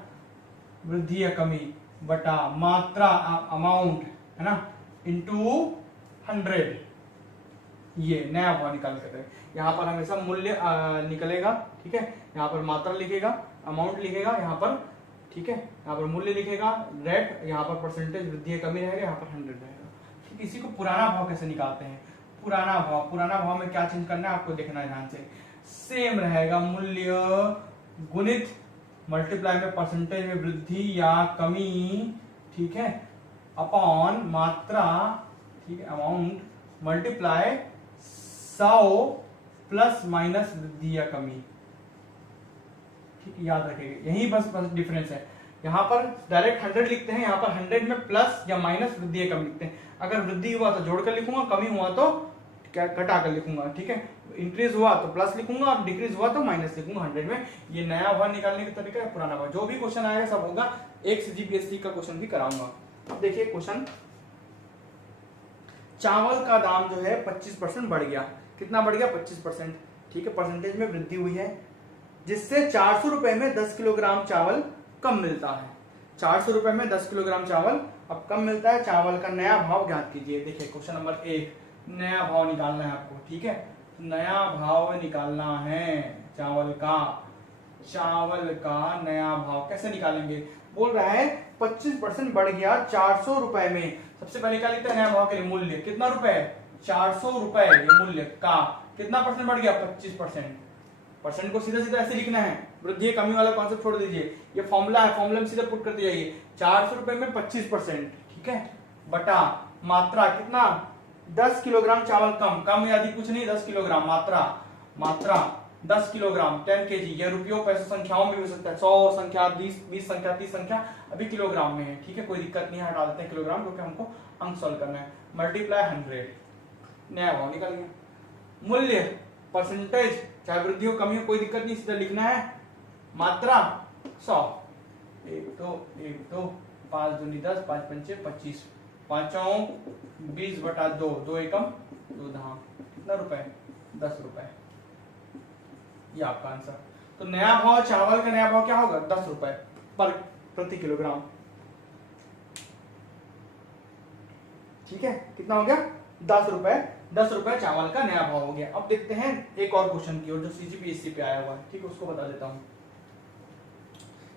वृद्धि या कमी बटा मात्रा अमाउंट, है ना, इनटू 100। ये नया भाव निकाल करते हैं। यहाँ पर हमेशा मूल्य निकलेगा, ठीक है, यहाँ पर मात्रा लिखेगा, अमाउंट लिखेगा यहाँ पर, ठीक है, यहाँ पर मूल्य लिखेगा, रेट, यहाँ पर परसेंटेज वृद्धि या कमी रहेगा, यहाँ पर 100 रहेगा। ठीक, इसी को पुराना भाव कैसे निकालते हैं। पुराना भाव में क्या चेंज करना है आपको देखना है ध्यान से। सेम रहेगा, मूल्य गुणित मल्टीप्लाई में परसेंटेज में वृद्धि या कमी, ठीक है, अपॉन मात्रा, ठीक है, अमाउंट मल्टीप्लाई 100 प्लस माइनस वृद्धि या कमी। ठीक, याद रखिएगा, यही बस डिफरेंस है। यहाँ पर डायरेक्ट 100 लिखते हैं, यहाँ पर 100 में प्लस या माइनस वृद्धि या कमी लिखते हैं। अगर वृद्धि हुआ तो जोड़कर लिखूंगा, कमी हुआ तो क्या घटा कर लिखूंगा, ठीक है। इंक्रीज हुआ तो प्लस लिखूंगा और डिक्रीज हुआ तो माइनस लिखूंगा 100 में। ये नया भाव निकालने का तरीका है, पुराना भाव। जो भी क्वेश्चन आएगा सब होगा, एक सीजीपीएससी का क्वेश्चन भी कराऊंगा। अब देखिए क्वेश्चन, चावल का दाम जो है 25% बढ़ गया। कितना बढ़ गया? 25%, ठीक है। परसेंटेज में वृद्धि हुई है, जिससे 400 रुपए में 10 किलोग्राम चावल कम मिलता है। 400 रुपए में 10 किलोग्राम चावल अब कम मिलता है। चावल का नया भाव ज्ञात कीजिए। देखिए क्वेश्चन नंबर 1, नया भाव निकालना है आपको, ठीक है। नया भाव निकालना है चावल का। चावल का नया भाव कैसे निकालेंगे? बोल रहा है 25% बढ़ गया 400 रुपए में। सबसे पहले क्या लिखते हैं नया भाव के लिए? मूल्य। कितना रुपए? 400 रुपए। ये मूल्य का कितना परसेंट बढ़ गया? 25%। परसेंट को सीधा सीधा ऐसे लिखना है, वृद्धि कमी वाला कॉन्सेप्ट छोड़ दीजिए। ये फॉर्मूला है, फॉर्मूला में सीधा पुट करते जाइए। 400 रुपए में 25%, ठीक है, बटा मात्रा कितना? 10 किलोग्राम चावल कम। कम या अधिक कुछ नहीं, 10 किलोग्राम। मात्रा 10 किलोग्राम 10 kg। ये रुपयों पैसे संख्याओं में भी हो सकता है, 100 संख्या, 20 संख्या, 30 संख्या, अभी किलोग्राम में है, ठीक है। कोई दिक्कत नहीं है, हटा देते हैं किलोग्राम, क्योंकि हमको अंक सॉल्व करना है। मल्टीप्लाई 100, नया भाव निकल गया। मूल्य परसेंटेज, चाहे वृद्धि हो कमी हो कोई दिक्कत नहीं, सीधा लिखना है। मात्रा 100, 1 2 1 2 5 दूनी 10, 5 पंचे 25, पांचों 20 बटा 2, 2 एकम 2 दहाम। कितना रुपए? 10 रुपए। ये आपका आंसर। तो नया भाव, चावल का नया भाव क्या होगा? 10 रुपए पर प्रति किलोग्राम, ठीक है। कितना हो गया? 10 रुपए। 10 रुपए चावल का नया भाव हो गया। अब देखते हैं एक और क्वेश्चन की ओर जो सीजीपीएससी पे आया हुआ है, ठीक है, उसको बता देता हूं।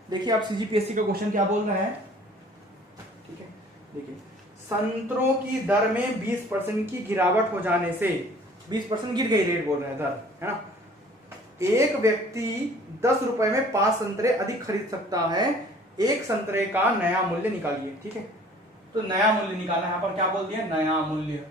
देखिए आप सीजीपीएससी का क्वेश्चन क्या बोल रहा है, ठीक है। देखिए, संतरों की दर में 20% की गिरावट हो जाने से, 20% गिर गई रेट बोल रहे हैं, दर है ना। एक व्यक्ति 10 रुपए में 5 संतरे अधिक खरीद सकता है। एक संतरे का नया मूल्य निकालिए, ठीक है। तो नया मूल्य निकालना है, यहाँ पर क्या बोल दिया? नया मूल्य।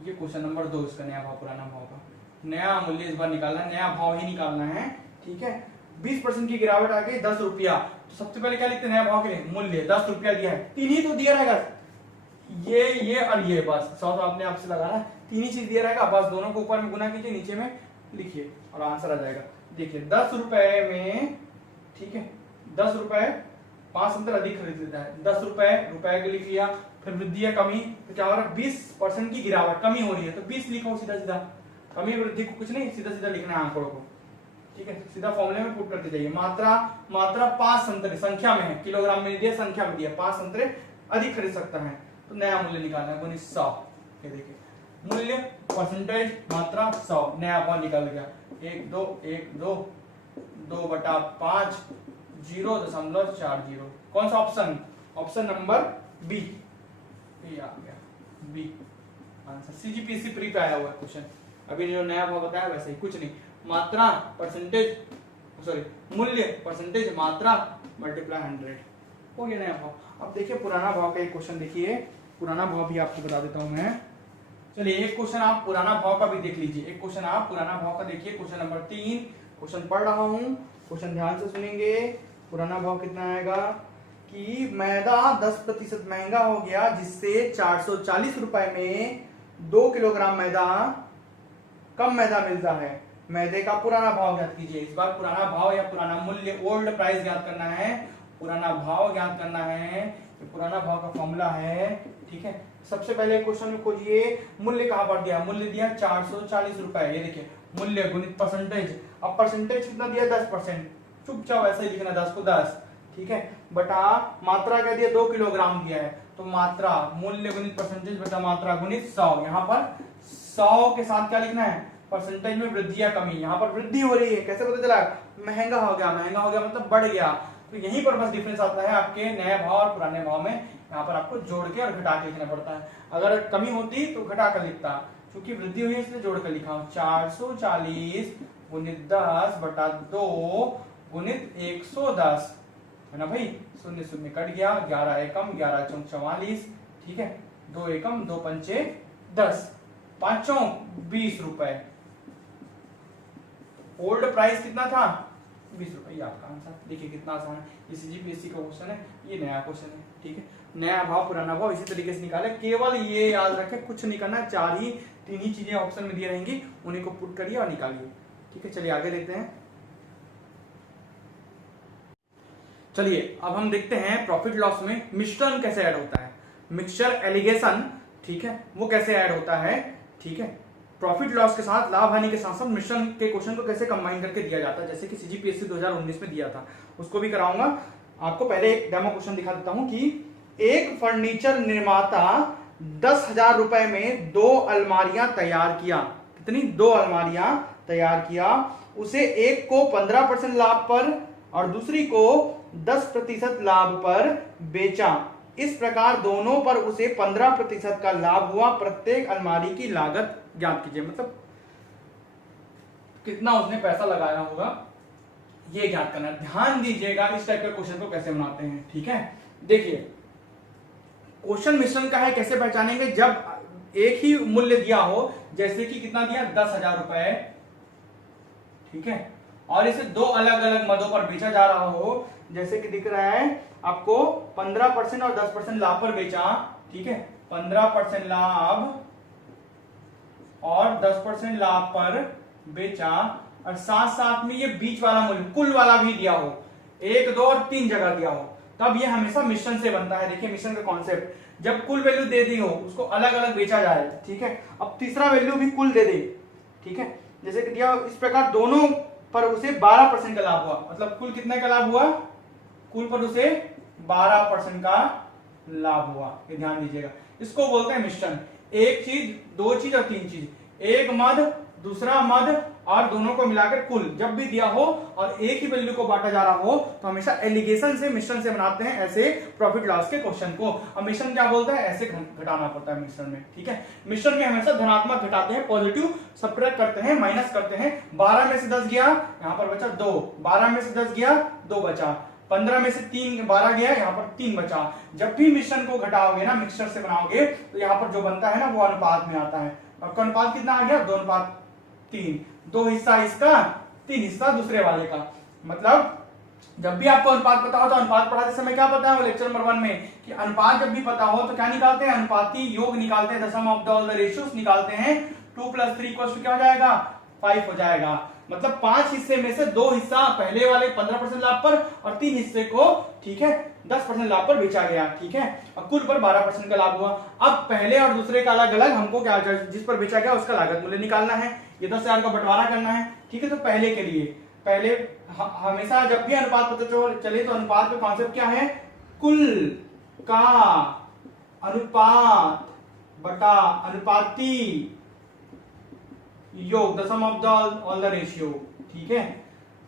ये क्वेश्चन नंबर 2, इसका नया भाव पुराना भाव का नया मूल्य इस बार निकालना है, नया भाव ही निकालना है, ठीक है। 20% की गिरावट आ गई, 10 रुपया। तो सबसे पहले क्या लिखते हैं नया भाव के लिए? मूल्य 10 रुपया दिया है, 3 ही तो दिया रहेगा, ये और ये, बस 100 तो आपने आपसे लगाना है, 3 ही चीज दिया रहेगा, बस दोनों को ऊपर में गुना कीजिए, नीचे में लिखिए और आंसर आ जाएगा। देखिए 10 रुपए में, ठीक है, 10 रुपए 5 संतर अधिक खरीद लेता है। 10 रुपए के लिख लिया, फिर वृद्धि या कमी, तो क्या हो रहा है? 20% की गिरावट, कमी हो रही है, तो 20 लिखो सीधा सीधा। कमी वृद्धि को कुछ नहीं, सीधा सीधा लिखना है आंकड़ों को, ठीक है। सीधा फॉर्मूले में पुट करते जाइए। मात्रा 5 संतरे संख्या में है, किलोग्राम में दिया, संख्या में दिया, 5 संतरे अधिक खरीद सकता है, तो नया मूल्य निकालना है 100। ये देखिए मूल्य, परसेंटेज, मात्रा 100, नया भाव निकल गया। 1 2 1 2 2 बटा 5 0.40। कौन सा ऑप्शन? Option number B. ये आ गया बी आंसर। सीजीपीएससी प्री पे आया हुआ क्वेश्चन, अभी जो नया भाव बताया वैसे ही, कुछ नहीं। मात्रा परसेंटेज, सॉरी, मूल्य परसेंटेज मात्रा मल्टीप्लाई 100 हो गया नया भाव। अब देखिए पुराना भाव का एक क्वेश्चन देखिए, पुराना भाव भी आपको बता देता हूं मैं। चलिए एक क्वेश्चन आप पुराना भाव का भी देख लीजिए, एक क्वेश्चन आप पुराना भाव का देखिए। क्वेश्चन नंबर 3, क्वेश्चन पढ़ रहा हूं, क्वेश्चन ध्यान से सुनेंगे। पुराना भाव कितना आएगा कि मैदा 10% महंगा हो गया, जिससे 440 रुपए में 2 किलोग्राम मैदा कम मैदा मिलता है। मैदे का पुराना भाव ज्ञात कीजिए। इस बार पुराना भाव या पुराना मूल्य, ओल्ड प्राइस ज्ञात करना है, पुराना भाव ज्ञात करना है। पुराना भाव का फॉर्मूला है, ठीक है। सबसे पहले क्वेश्चन में खोजिए मूल्य कहां पर दिया? मूल्य दिया 440 रुपए। ये देखिए मूल्य गुणित परसेंटेज। अब परसेंटेज कितना दिया? 10%। चुपचाप ऐसे ही लिखना, 10 को 10, ठीक है, बटा मात्रा क्या दिया? 2 किलोग्राम दिया है, तो मात्रा, मूल्य गुणित परसेंटेज बटा मात्रा गुणित 100। यहाँ पर 100 के साथ क्या लिखना है? परसेंटेज में वृद्धि या कमी। यहाँ पर वृद्धि हो रही है, कैसे पता चला? महंगा हो गया, महंगा हो गया मतलब बढ़ गया। तो यहीं पर बस डिफरेंस आता है आपके नए भाव और पुराने भाव में। यहाँ पर आपको जोड़ के और घटा के लिखना पड़ता है। अगर कमी होती तो घटा कर लिखता, क्योंकि वृद्धि हुई है इसलिए जोड़ कर लिखा हूं। 440 गुणित 10 बटा 2 गुणित 110 है ना भाई। 0 0 कट गया, 11 एकम, 11 चौक 44, ठीक है। 2 एकम, 2 पंचे 10, पांचों 20 रुपए। ओल्ड प्राइस कितना था? 20 रुपए, ये आपका आंसर। देखिए कितना आसान है, ये सीजीपीएससी का क्वेश्चन है, ये नया क्वेश्चन है, ठीक है। नया भाव पुराना भाव इसी तरीके से निकाले, केवल ये याद रखें कुछ नहीं करना, तीन ही चीजें ऑप्शन में दी रहेंगी, उन्हीं को पुट करिए और निकालिए, ठीक है। चलिए आगे देखते हैं। चलिए अब हम देखते हैं प्रॉफिट लॉस में मिश्रण कैसे ऐड होता है, मिक्सचर एलिगेशन, ठीक है, वो कैसे ऐड होता है, ठीक है। प्रॉफिट लॉस के साथ लाभ हानि के साथ साथ मिश्रण के क्वेश्चन को कैसे कंबाइन करके दिया जाता है, जैसे कि सीजीपीएससी 2019 में दिया था, उसको भी कराऊंगा आपको। पहले एक डेमो क्वेश्चन दिखा देता हूं कि एक फर्नीचर निर्माता 10,000 रुपए में 2 अलमारियां तैयार किया। कितनी? 2 अलमारियां तैयार किया। उसे एक को 15% लाभ पर और दूसरी को 10% लाभ पर बेचा। इस प्रकार दोनों पर उसे 15% का लाभ हुआ। प्रत्येक अलमारी की लागत ज्ञात कीजिए, मतलब कितना उसने पैसा लगाया होगा ये ज्ञात करना है। ध्यान दीजिएगा इस टाइप के क्वेश्चन को कैसे बनाते हैं, ठीक है। देखिए क्वेश्चन मिश्रण का है, कैसे पहचानेंगे, जब एक ही मूल्य दिया हो, जैसे कि कितना दिया, 10,000 रुपए, ठीक है, और इसे 2 अलग अलग मदों पर बेचा जा रहा हो, जैसे कि दिख रहा है आपको 15% और 10% लाभ पर बेचा, ठीक है, 15% लाभ और 10% लाभ पर बेचा, और साथ साथ में ये बीच वाला मूल्य कुल वाला भी दिया हो, 1, 2 और 3 जगह दिया हो, तब ये हमेशा मिश्रण से बनता है। देखिए मिश्रण का कॉन्सेप्ट, जब कुल वैल्यू दे दी हो उसको अलग अलग बेचा जाए, ठीक है। अब तीसरा वैल्यू भी कुल दे दे, ठीक है, जैसे कि दिया इस प्रकार दोनों पर उसे 12% का लाभ हुआ, मतलब कुल कितने का लाभ हुआ, कुल पर उसे 12% का लाभ हुआ, ये ध्यान दीजिएगा। इसको बोलते हैं मिश्रण। एक चीज, 2 चीज और 3 चीज, एक मद दूसरा मद और दोनों को मिलाकर कुल जब भी दिया हो और एक ही वैल्यू को बांटा जा रहा हो तो हमेशा एलिगेशन से मिश्रण से बनाते हैं ऐसे प्रॉफिट लॉस के क्वेश्चन को। अब मिश्रण क्या बोलता है, ऐसे घटाना पड़ता है मिश्रण में, ठीक है। मिश्रण में हमेशा धनात्मक घटाते हैं, पॉजिटिव सब्ट्रैक्ट करते हैं, माइनस करते हैं। 12 में से 10 गया, यहाँ पर बचा 2, 12 में से 10 गया 2 बचा, 15 में से 12 गया, यहाँ पर 3 बचा। जब भी मिश्रण को घटाओगे ना, मिक्सचर से बनाओगे, तो यहाँ पर जो बनता है ना वो अनुपात में आता है, और अनुपात कितना आ गया, 2:3, 2 हिस्सा इसका 3 हिस्सा दूसरे वाले का। मतलब जब भी आपको अनुपात पता हो तो अनुपात पढ़ाते समय क्या पता है लेक्चर नंबर 1 में कि अनुपात जब भी पता हो तो क्या निकालते हैं, अनुपाती योग निकालते हैं, the sum of all the ratios निकालते हैं। 2 + 3 = क्या हो जाएगा, 5 हो जाएगा। मतलब 5 हिस्से में से 2 हिस्सा पहले वाले 15% लाभ पर और 3 हिस्से को, ठीक है, 10% लाभ पर बेचा गया, ठीक है, और कुल पर 12% का लाभ हुआ। अब पहले और दूसरे का अलग अलग हमको क्या, जिस पर बेचा गया उसका लागत मूल्य निकालना है, ये 10,000 का बंटवारा करना है, ठीक है। तो पहले के लिए पहले हमेशा जब भी अनुपात पता चले तो अनुपात में कॉन्सेप्ट क्या है, कुल का अनुपात बटा अनुपाती योग, the sum of all the ratio, ठीक है,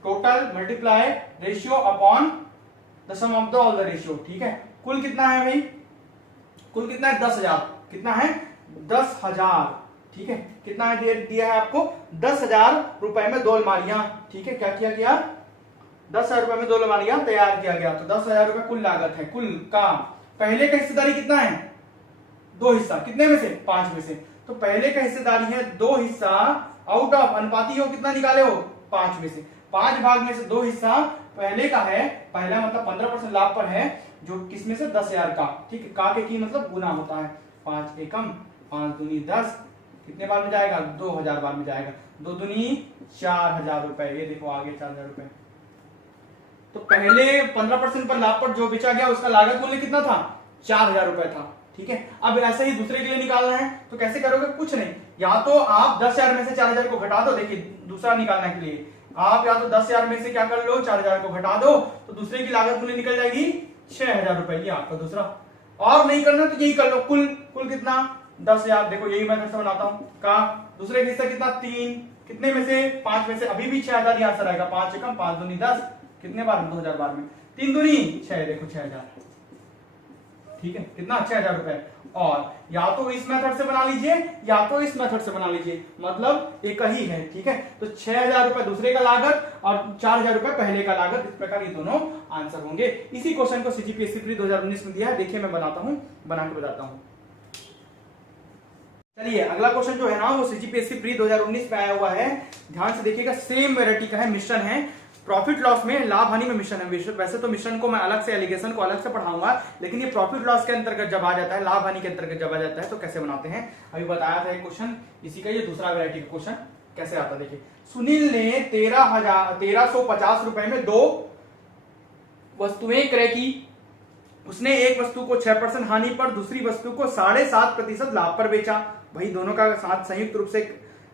total multiply ratio upon the sum of all the ratio, ठीक है। कुल कितना है भाई, कुल कितना है 10,000, कितना है 10,000, ठीक है, कितना है दिया है आपको 10,000 रुपए में 2 अलमारियां, ठीक है। क्या किया गया, 10,000 रुपए में 2 अलमारियां तैयार किया गया, तो 10,000 रुपए कुल लागत है। कुल का पहले का हिस्सेदारी कितना है, 2 हिस्सा, कितने में से, 5 में से, तो पहले का हिस्सेदारी है 2 हिस्सा आउट ऑफ अनुपाती हो कितना निकाले हो, 5 में से, 5 भाग में से 2 हिस्सा पहले का है, पहला मतलब 15% लाभ पर है, जो किसमें से 10,000 का, ठीक है, का के की मतलब गुना होता है, 5 एकम 5 दूनी 10, कितने बार में जाएगा, 2,000 बार में जाएगा, 2 दूनी 4,000 रुपए, ये देखो आगे 4,000 रुपए। तो पहले 15% पर लाभ पर जो बेचा गया उसका लागत मूल्य कितना था, 4,000 रुपए था, ठीक है। अब ऐसे ही दूसरे के लिए निकालना है तो कैसे करोगे, कुछ नहीं, या तो आप 10,000 में से 4,000 को घटा दो, देखिए दूसरा निकालने के लिए आप या तो 10,000 में से क्या कर लो, 4,000 को घटा दो, तो दूसरे की लागत मूल्य निकल जाएगी 6,000 रुपए, ये आपका दूसरा। और नहीं करना तो यही कर लो, कुल कितना 10,000, देखो यही मैं कैसे बनाता हूं, का दूसरे का हिस्सा कितना 3, कितने में से 5 में से, अभी भी 6,000 ही आंसर आएगा, 5 एकम 5 दूनी 10, कितने बार 2,000 बार में, 3 दूनी 6, देखो 6,000, ठीक है, कितना 6,000 रुपए। और या तो इस मेथड से बना लीजिए या तो इस मेथड से बना लीजिए, मतलब एक ही है, ठीक है। तो 6,000 रुपए दूसरे का लागत और 4,000 रुपए पहले का लागत, इस प्रकार ये दोनों आंसर होंगे। इसी क्वेश्चन को सीजीपीएससी प्री 2019 में दिया है, देखिए मैं बनाता हूं, बना के बताता हूं। चलिए अगला क्वेश्चन जो है ना वो सीजीपीएससी प्री 2019 में आया हुआ है, ध्यान से देखिएगा, सेम वैरायटी का है, मिश्रण है, प्रॉफिट लॉस में लाभ हानि में मिश्रण है। वैसे तो मिश्रण को मैं अलग से, एलिगेशन को अलग से पढ़ाऊंगा, लेकिन ये प्रॉफिट लॉस के अंतर्गत जब आ जाता है, लाभ हानि के अंतर्गत जब आ जाता है तो कैसे बनाते हैं अभी बताया था एक क्वेश्चन इसी का। ये दूसरा वैरायटी का क्वेश्चन कैसे आता है देखिए। सुनील ने 1350 रुपए में 2 वस्तुएं क्रय की। उसने एक वस्तु को 6% हानि पर, दूसरी वस्तु को 7.5% लाभ पर बेचा। भाई दोनों का साथ संयुक्त रूप से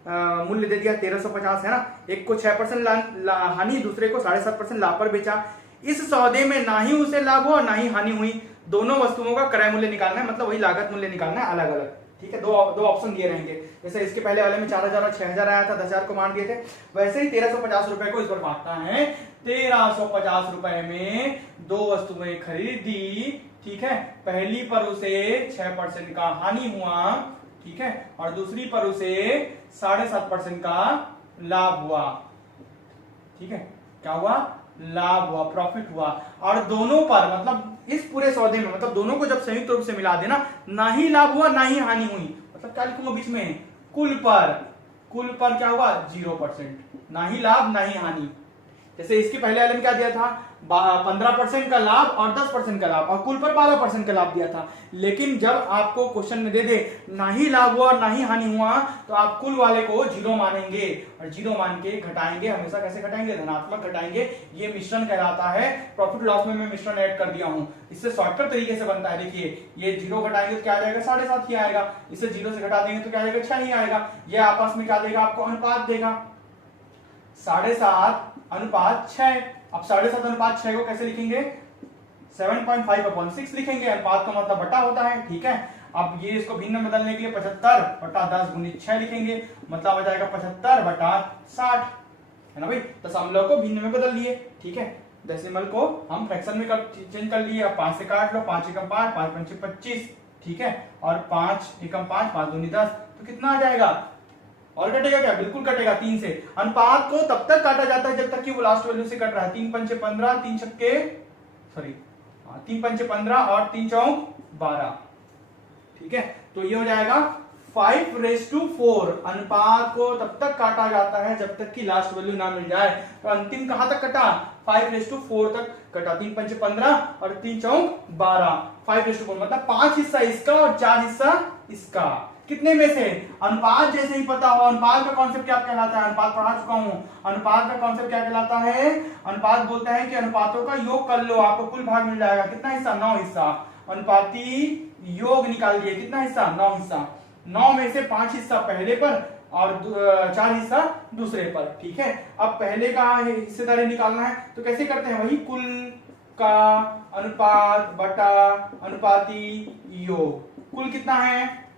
मूल्य दे दिया 1350 है ना। एक को 6% हानि, दूसरे को 7.5% लाभ पर बेचा। इस सौदे में ना ही उसे लाभ हुआ ना ही हानि हुई। दोनों वस्तुओं का क्रय मूल्य निकालना है, मतलब वही लागत मूल्य निकालना है अलग अलग। ठीक है, दो ऑप्शन दिए रहेंगे। जैसे इसके पहले वाले में 4000 और 6000 आया था, 10,000 को मान दिए थे, वैसे ही 1350 रुपए को इस पर बांटना है। 1350 रुपए में 2 वस्तुएं खरीदी, ठीक है। पहली पर उसे 6% का हानि हुआ, ठीक है, और दूसरी पर उसे 7.5% का लाभ हुआ। ठीक है, क्या हुआ? लाभ हुआ, प्रॉफिट हुआ। और दोनों पर, मतलब इस पूरे सौदे में, मतलब दोनों को जब संयुक्त रूप से मिला देना, ना ही लाभ हुआ ना ही हानि हुई, मतलब क्या लिखूंगा बीच में? कुल पर क्या हुआ? 0%, ना ही लाभ ना ही हानि। जैसे इसके पहले वाले में क्या दिया था? 15% का लाभ और 10% का लाभ, और कुल पर 12% का लाभ दिया था। लेकिन जब आपको क्वेश्चन में दे दे ना ही लाभ हुआ ना ही हानि हुआ, तो आप कुल वाले को 0 मानेंगे, और 0 मान के घटाएंगे। हमेशा कैसे घटाएंगे? धनात्मक घटाएंगे। ये मिश्रण कहलाता है। प्रॉफिट लॉस में मैं मिश्रण ऐड कर दिया हूं, इससे शॉर्टकट तरीके से बनता है। देखिए, ये 0 घटाएंगे तो क्या आ जाएगा? 7.5 ही आएगा। इसे 0 से घटा देंगे तो क्या आएगा? 6 ही आएगा। ये आपस में क्या देगा? आपको अनुपात देगा, 7.5:6। अब 7.5:6 को कैसे लिखेंगे? 7.5/6 लिखेंगे। अनुपात का मतलब बटा होता है, ठीक है। अब ये इसको भिन्न में बदलने के लिए 75/10 × 6 लिखेंगे, मतलब हो जाएगा 75/60, है ना भाई। दशमलव को भिन्न में बदल लिए, ठीक है। डेसिमल को हम फ्रैक्शन में चेंज कर लिए। अब 5 से काट लो, 5 एकम 5, 5 पंचे 25, ठीक है, और 5 एकम 5, 5 दूनी 10, तो कितना आ जाएगा? और कटेगा क्या? बिल्कुल कटेगा 3 से। अनुपात को तब तक काटा जाता है जब तक कि वो लास्ट वैल्यू से कट रहा है। 3 पंचे 15, 3 पंचे 15 और 3 चौक 12, ठीक है। तो ये हो जाएगा 5:4। अनुपात को तब तक काटा जाता है जब तक कि लास्ट वैल्यू ना मिल जाए। तो अंतिम कहां तक कटा? 5:4 तक कटा। 3 पंचे 15 और 3 चौक 12, 5:4, मतलब 5 हिस्सा इसका और 4 हिस्सा इसका। कितने में से? अनुपात जैसे ही पता हो। अनुपात का कॉन्सेप्ट क्या कहलाता है? अनुपात पढ़ा चुका हूं। अनुपात का कॉन्सेप्ट क्या कहलाता है? अनुपात बोलता है कि अनुपातों का योग कर लो, आपको कुल भाग मिल जाएगा। कितना हिस्सा? 9 हिस्सा। अनुपाती योग निकाल दिए, कितना हिस्सा? 9 हिस्सा। 9 में से 5 हिस्सा पहले पर और 4 हिस्सा दूसरे पर, ठीक है। अब पहले का हिस्सेदारी निकालना है तो कैसे करते हैं? वही कुल का अनुपात बटा अनुपाती योग। कुल कितना है?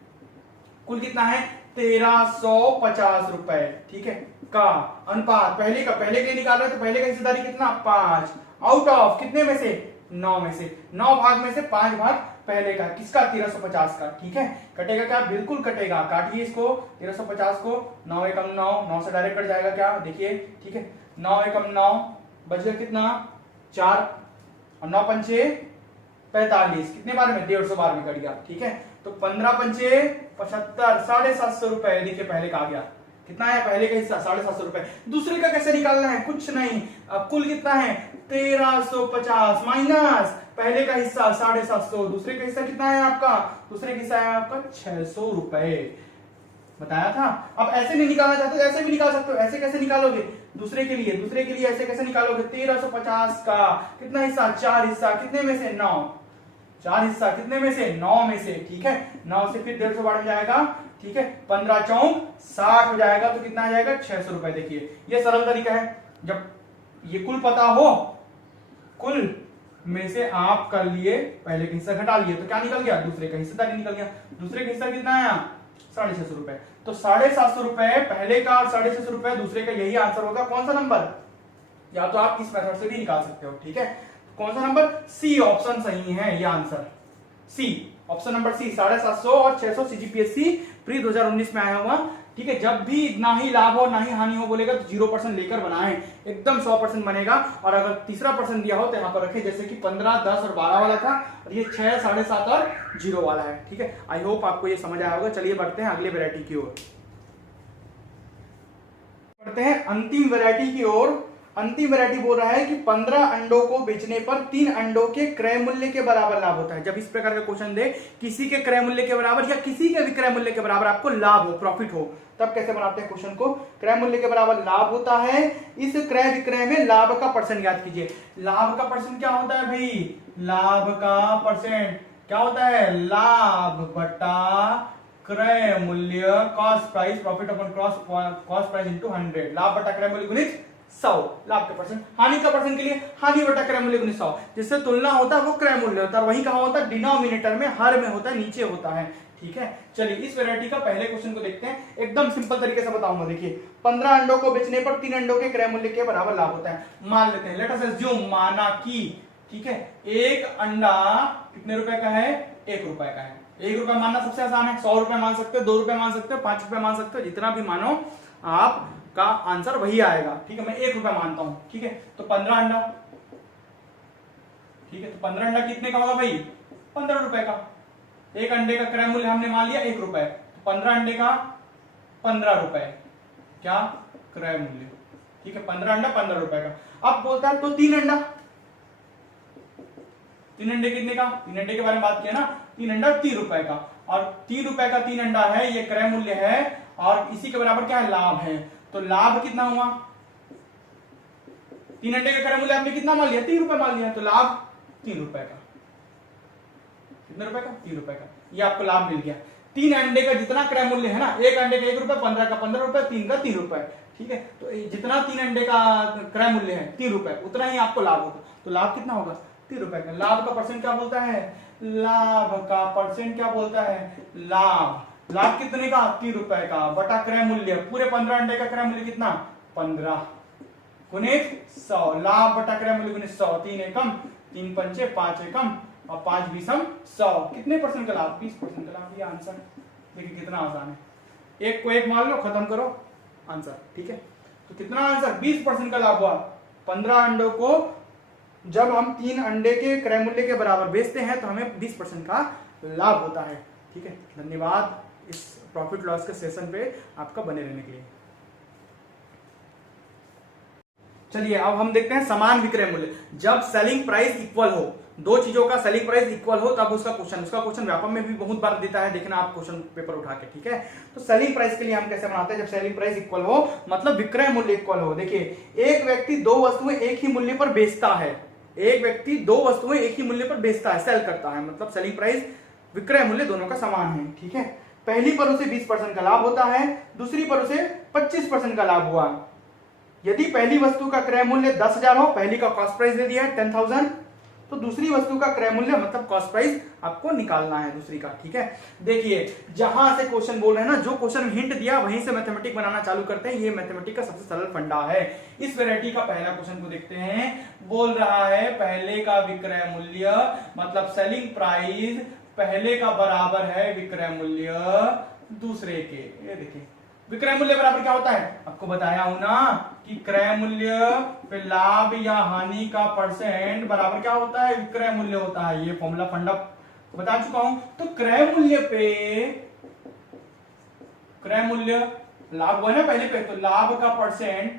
कुल कितना है? 1350 रुपए, ठीक है, का अनुपात पहले के लिए निकाल रहे हैं, तो पहले का हिस्सेदारी कितना? 5। आउट ऑफ कितने में से? 9 में से। 9 भाग में से 5 भाग पहले का, किसका? 1350 का, ठीक है। कटेगा क्या? बिल्कुल कटेगा। काटिए इसको, 1350 को। 9 एकम 9, 9 से डायरेक्ट कट जाएगा क्या? देखिए, ठीक है। 9 एकम 9 बच गया कितना? 4, और 9 पंचे 45, कितने बार में? 150 बार में कट गया, ठीक है। तो 15 पंचे 75, 750 रुपए। देखिए पहले का आ गया, कितना है पहले का हिस्सा? 750 रुपए। दूसरे का कैसे निकालना है? कुछ नहीं। अब कुल कितना है? 1350 माइनस पहले का हिस्सा 750, दूसरे का हिस्सा कितना है आपका? दूसरे का हिस्सा है आपका 600 रुपए, बताया था। अब ऐसे नहीं निकालना चाहते तो ऐसे भी निकाल सकते हो। ऐसे कैसे निकालोगे? दूसरे के लिए ऐसे कैसे निकालोगे? 1350 का कितना हिस्सा? 4 हिस्सा। कितने में से? 9। 4 हिस्सा कितने में से? 9 में से, ठीक है। 9 से फिर 150 बार में जाएगा, ठीक है। 15 चौक 60 हो जाएगा, तो कितना आ जाएगा? 600 रुपए। देखिए ये सरल तरीका है। जब ये कुल पता हो, कुल में से आप कर लिए, पहले का हिस्सा घटा लिए, तो क्या निकल गया? दूसरे का हिस्सेदारी निकल गया। दूसरे का हिस्सा कितना आया? 650 रुपए। तो 750 रुपए पहले का और 650 रुपए दूसरे का, यही आंसर होगा। कौन सा नंबर? या तो आप इस मेथड से भी निकाल सकते हो, ठीक है। कौन सा नंबर? सी ऑप्शन सही है ये answer. C option number C, 750 और 600 सीजीपीएससी प्री 2019 में आया हुआ, ठीक है। जब भी ना ही लाभ हो ना ही हानि हो बोलेगा तो 0% लेकर बनाए, एकदम 100% बनेगा। और अगर तीसरा पर्सन दिया हो तो यहाँ पर रखे, जैसे कि 15, 10 और 12 वाला था, और ये 6, 7.5 और 0 वाला है, ठीक है। आई होप आपको ये समझ आया होगा। चलिए बढ़ते हैं अगले वैरायटी की ओर। बढ़ते हैं अंतिम वैरायटी की ओर। अंतिम वैरायटी बोल रहा है कि 15 अंडों को बेचने पर 3 अंडों के क्रय मूल्य के बराबर लाभ होता है। जब इस प्रकार का क्वेश्चन दे, किसी के क्रय मूल्य के बराबर या किसी के विक्रय मूल्य के बराबर आपको लाभ हो, प्रॉफिट हो, तब कैसे बनाते हैं क्वेश्चन को? क्रय मूल्य के बराबर लाभ होता है, इस क्रय विक्रय में लाभ का परसेंट याद कीजिए। लाभ का परसेंट क्या होता है भाई? लाभ का परसेंट क्या होता है? लाभ बटा क्रय मूल्य, cost price, profit upon cost price into 100। लाभ बटा क्रय मूल्य गुणित 100, लाभ का परसेंट। हानि का परसेंट के लिए हानि बटा क्रय मूल्य गुणित 100। जिससे तुलना होता है वो क्रय मूल्य होता है, वही कहां होता है? डिनोमिनेटर में, हर में होता है, नीचे होता है। ठीक है, चलिए इस वैरायटी का पहले क्वेश्चन को देखते हैं। एकदम सिंपल तरीके से बताऊंगा। देखिए, 15 अंडों को बेचने पर 3 अंडों के क्रय मूल्य के बराबर लाभ होता है। मान लेते हैं, लेट अस अज्यूम, माना कि, ठीक है, एक अंडा कितने रुपए का है? 1 रुपए का है। 1 रुपए मानना सबसे आसान है। 100 रुपए मान सकते हो, 2 रुपए मान सकते हो, 5 रुपए मान सकते हो, जितना भी मानो आपका आंसर वही आएगा। ठीक है, मैं 1 रुपए मानता हूं। ठीक है, तो 15 अंडा, ठीक है, तो 15 अंडा कितने का होगा भाई? 15 रुपए का। एक अंडे का क्रय मूल्य हमने मान लिया 1 रुपए, तो 15 अंडे का 15 रुपए क्या क्रय मूल्य। ठीक है, 15 अंडा 15 रुपए का। अब बोलता है तो 3 अंडा, 3 अंडे कितने का? 3 अंडे के बारे में बात किया ना, 3 अंडा 3 रुपए का, और 3 रुपए का 3 अंडा है, ये क्रय मूल्य है, और इसी के बराबर क्या है? लाभ है। तो लाभ कितना हुआ? 3 अंडे का क्रय मूल्य आपने कितना मान लिया? 3 रुपए मान लिया, तो लाभ 3 रुपए का। कितने रुपए का? 3 रुपए का। ये आपको लाभ मिल गया। 3 अंडे का जितना क्रय मूल्य है ना, एक अंडे का 1 रुपए, 15 का 15 रुपए, 3 का 3 रुपए। ठीक है, तो जितना 3 अंडे का क्रय मूल्य है 3 रुपए, उतना ही आपको लाभ होगा। तो लाभ कितना होगा? 3 रुपए का। लाभ का परसेंट क्या बोलता है? लाभ का परसेंट क्या बोलता है? लाभ कितने का? 3 रुपए का, बटा क्रय मूल्य, पूरे 15 अंडे का क्रय मूल्य कितना? 15 गुणित 100। लाभ बटा क्रय मूल्य गुणित 100। 3 एकम, 3 पंचे 5 एकम, और 5 बीसम 100। कितने परसेंट का लाभ? 20% का लाभ। ये आंसर देखिए कितना आसान है। एक को एक मान लो, खत्म करो आंसर। ठीक है, तो कितना आंसर? 20% का लाभ हुआ। 15 अंडों को जब हम 3 अंडे के क्रय मूल्य के बराबर बेचते हैं तो हमें 20% का लाभ होता है। ठीक है, धन्यवाद इस प्रॉफिट लॉस के सेशन पे आपका बने रहने के लिए। चलिए अब हम देखते हैं समान विक्रय मूल्य। जब सेलिंग प्राइस इक्वल हो, दो चीजों का सेलिंग प्राइस इक्वल हो, तब उसका क्वेश्चन व्यापक में भी बहुत बार देता है, देखना आप क्वेश्चन पेपर उठा के। ठीक है, तो सेलिंग प्राइस के लिए हम कैसे बनाते हैं? जब सेलिंग प्राइस इक्वल हो मतलब विक्रय मूल्य इक्वल हो। देखिए, एक व्यक्ति 2 वस्तुएं एक ही मूल्य पर बेचता है, एक व्यक्ति 2 वस्तुएं एक ही मूल्य पर बेचता है, सेल करता है, मतलब सेलिंग प्राइस विक्रय मूल्य दोनों का समान है। ठीक है, पहली पर उसे 20% का लाभ होता है, दूसरी पर उसे 25% का लाभ हुआ। यदि पहली वस्तु का क्रय मूल्य 10,000 हो, पहली का कॉस्ट प्राइस दे दिया है 10,000, तो दूसरी वस्तु का क्रय मूल्य मतलब कॉस्ट प्राइस आपको निकालना है दूसरी का। ठीक है, देखिए जहां से क्वेश्चन बोल रहे हैं ना, जो क्वेश्चन हिंट दिया वहीं से मैथमेटिक बनाना चालू करते हैं। ये मैथमेटिक का सबसे सरल फंडा है। इस वैरायटी का पहला क्वेश्चन को देखते हैं। बोल रहा है पहले का विक्रय मूल्य मतलब सेलिंग प्राइस पहले का बराबर है विक्रय मूल्य दूसरे के। ये देखिए, विक्रय मूल्य बराबर क्या होता है? आपको बताया हूं ना कि क्रय मूल्य पे लाभ या हानि का परसेंट बराबर क्या होता है? विक्रय मूल्य होता है। ये फॉर्मूला फंडा बता चुका हूं। तो क्रय मूल्य पे क्रय मूल्य लाभ हुआ ना पहले पे, तो लाभ का परसेंट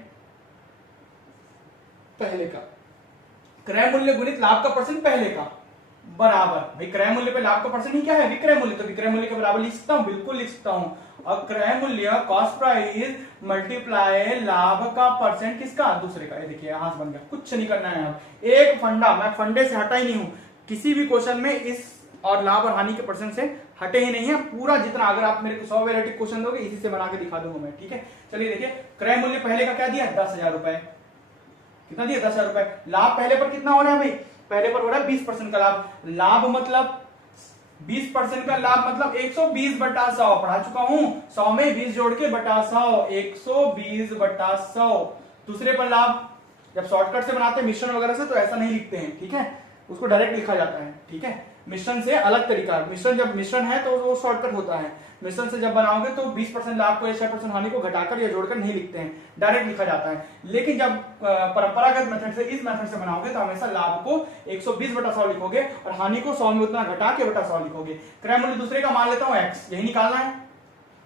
पहले का, क्रय मूल्य गुणित लाभ का परसेंट पहले का बराबर। भाई क्रय मूल्य पे लाभ का परसेंट ही क्या है? विक्रय मूल्य। तो विक्रय मूल्य के बराबर लिख सकता हूं, बिल्कुल लिख सकता हूं। और क्रय मूल्य कॉस्ट प्राइस मल्टीप्लाई लाभ का परसेंट किसका? दूसरे का। ये देखिए यहां बन गया, कुछ नहीं करना है। अब एक फंडा, मैं फंडे से हटा ही नहीं हूं किसी भी क्वेश्चन में, इस और लाभ और हानि के परसेंट से हटे ही नहीं है। पूरा जितना, अगर आप मेरे को 100 वैरायटी क्वेश्चन दोगे इसी से बना के दिखा दूंगा मैं। ठीक है, चलिए देखिए, क्रय मूल्य पहले का क्या दिया? 10,000 रुपए। कितना दिया? 10,000 रुपए। लाभ पहले पर कितना हो रहा है भाई? पहले पर हो रहा है 20% का लाभ। लाभ मतलब 20% का लाभ मतलब 120 बटा 100, पढ़ा चुका हूं। 100 में 20 जोड़ के बटा 100, 120 बटा 100। दूसरे पर लाभ जब शॉर्टकट से बनाते हैं मिश्रण वगैरह से, तो ऐसा नहीं लिखते हैं। ठीक है, उसको डायरेक्ट लिखा जाता है। ठीक है, मिश्रण से अलग तरीका। मिश्रण जब मिश्रण है तो वो शॉर्टकट होता है। मिश्रण से जब बनाओगे तो 20% लाभ को या 6% हानि को घटाकर या जोड़कर नहीं लिखते हैं, डायरेक्ट लिखा जाता है। लेकिन जब परंपरागत मेथड से, इस मेथड से बनाओगे तो हमेशा लाभ को 120 बटा 100 लिखोगे और हानि को 100 में उतना घटा के बटा 100 लिखोगे। क्रय मूल्य दूसरे का मान लेता हूं x, यही निकालना है।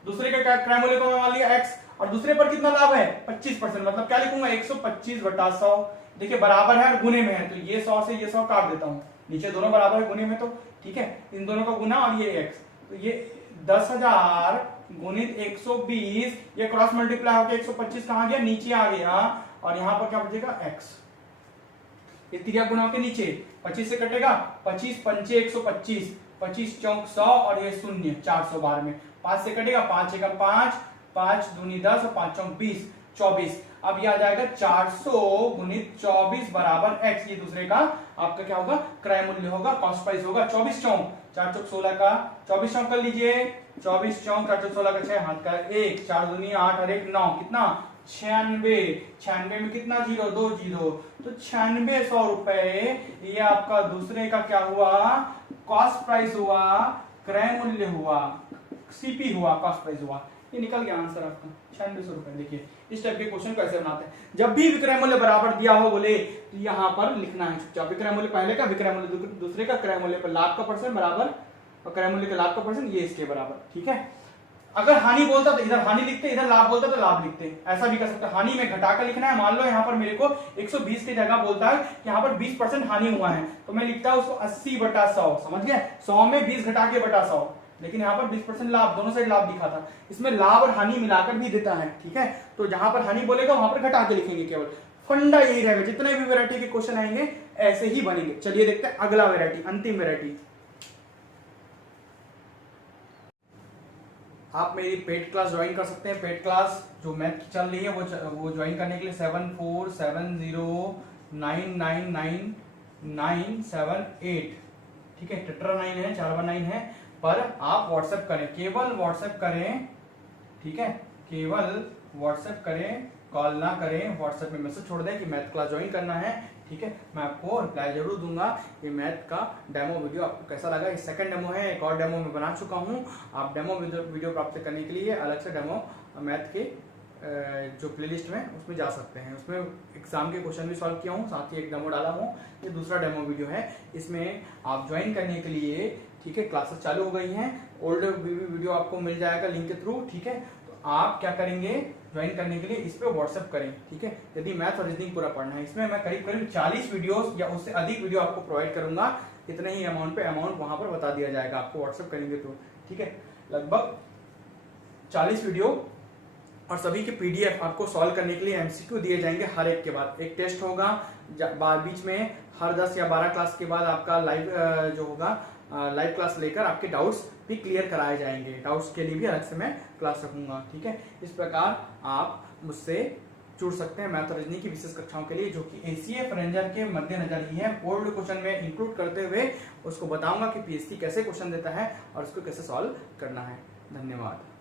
दूसरे का क्रय मूल्य को मैं मान लिया x, और दूसरे पर कितना लाभ है 25%, मतलब क्या लिखूंगा 125 बटा 100। देखिए बराबर है और गुने में है, तो ये 100 से ये 100 काट देता हूं, नीचे दोनों बराबर है गुने में, तो ठीक है इन दोनों का गुना और ये x, तो ये 10,000 गुणित 120, ये क्रॉस मल्टीप्लाई होकर 125 कहां गया नीचे आ गया, और यहां पर क्या बचेगा x, ये त्रिया गुना होकर नीचे 25 से कटेगा, 25 पंचे 125, 25 चौक 100 और ये शून्य 400 बार में, 5 से कटेगा, 5 एकम 5, 5 दूनी 10 और 5 चौक 20, 24। अब ये आ जाएगा 400 गुणित 24 बराबर x, ये दूसरे का आपका क्या होगा क्रय मूल्य होगा, कॉस्ट प्राइस होगा। 24 चौक 4 चौक 16 का 24 चौक कर लीजिए, 24 चौक 4 चौक 16 का 6 हाथ का 1, 4 दूनी 8 और 1 9, कितना 96, 96 में कितना जीरो 2 जीरो, तो 9600 रुपए ये आपका दूसरे का क्या हुआ कॉस्ट प्राइस हुआ, क्रय मूल्य हुआ, सीपी हुआ, कॉस्ट प्राइस हुआ। ये निकल गया आंसर आपका 9600 रुपए। देखिए इस टाइप के क्वेश्चन कैसे बनाते हैं, जब भी विक्रय मूल्य बराबर दिया हो बोले तो यहाँ पर लिखना है चुपचाप, विक्रय मूल्य पहले का, विक्रय मूल्य दूसरे का, क्रय मूल्य पर लाभ का परसेंट बराबर और क्रय मूल्य का लाभ का परसेंट ये इसके बराबर, ठीक है। अगर हानि बोलता तो इधर हानि लिखते, इधर लाभ बोलता तो लाभ लिखते, ऐसा भी कर सकते। हानि में घटाकर लिखना है, मान लो यहाँ पर मेरे को 120 की जगह बोलता है कि यहाँ पर 20% हानि हुआ है, तो मैं लिखता हूँ उसको 80 बटा 100, समझ गया, 100 में 20 घटा के बटा 100, लेकिन यहाँ पर 20% लाभ, दोनों साइड लाभ लिखा था, इसमें लाभ और हानि मिलाकर भी देता है, ठीक है। तो जहां पर हानि बोलेगा वहां पर घटा के लिखेंगे, केवल फंडा यही रहेगा, जितने भी वैरायटी के क्वेश्चन आएंगे ऐसे ही बनेंगे। चलिए देखते हैं अगला वैरायटी, अंतिम वैरायटी। आप मेरी पेड क्लास ज्वाइन कर सकते हैं, पेड क्लास जो मैथ की चल रही है वो ज्वाइन करने के लिए 7470999978, ठीक है, टेट्रा 9 है, 4 बार 9 है, पर आप व्हाट्सएप करें, केवल व्हाट्सएप करें, ठीक है, केवल व्हाट्सएप करें, कॉल ना करें, व्हाट्सएप में मैसेज छोड़ दें कि मैथ क्लास ज्वाइन करना है, ठीक है, मैं आपको रिप्लाई जरूर दूंगा। ये मैथ का डेमो वीडियो आपको कैसा लगा, ये सेकंड डेमो है, एक और डेमो मैं बना चुका हूं। आप डेमो वीडियो प्राप्त करने के लिए अलग से डेमो मैथ के जो प्लेलिस्ट में उसमें जा सकते हैं, उसमें एग्जाम के क्वेश्चन भी सॉल्व किया हूँ, साथ ही एक डेमो डाला हूँ, ये दूसरा डेमो वीडियो है। इसमें आप ज्वाइन करने के लिए, ठीक है, क्लासेस चालू हो गई हैं, ओल्ड वीडियो आपको मिल जाएगा लिंक के थ्रू, ठीक है। तो आप क्या करेंगे, ज्वाइन करने के लिए इस पे व्हाट्सएप करें, ठीक है। यदि मैथ और रीजनिंग पूरा पढ़ना है, इसमें मैं करीब करीब 40 वीडियोस या उससे अधिक वीडियो आपको प्रोवाइड करूंगा, इतने ही अमाउंट पे अमाउंट वहां पर बता दिया जाएगा आपको व्हाट्सएप करेंगे तो, ठीक है। लगभग 40 वीडियो और सभी के पीडीएफ आपको सॉल्व करने के लिए एमसीक्यू दिए जाएंगे, हर एक के बाद एक टेस्ट होगा, बीच में हर 10 या 12 क्लास के बाद आपका लाइव जो होगा लाइव क्लास लेकर आपके डाउट्स भी क्लियर कराए जाएंगे, डाउट्स के लिए भी अलग से मैं क्लास रखूंगा, ठीक है। इस प्रकार आप मुझसे जुड़ सकते हैं मैथ और रीजनिंग की विशेष कक्षाओं के लिए, जो कि एसीएफ रेंजर के मद्देनजर ही है। ओल्ड क्वेश्चन में इंक्लूड करते हुए उसको बताऊंगा कि पीएससी कैसे क्वेश्चन देता है और उसको कैसे सॉल्व करना है। धन्यवाद।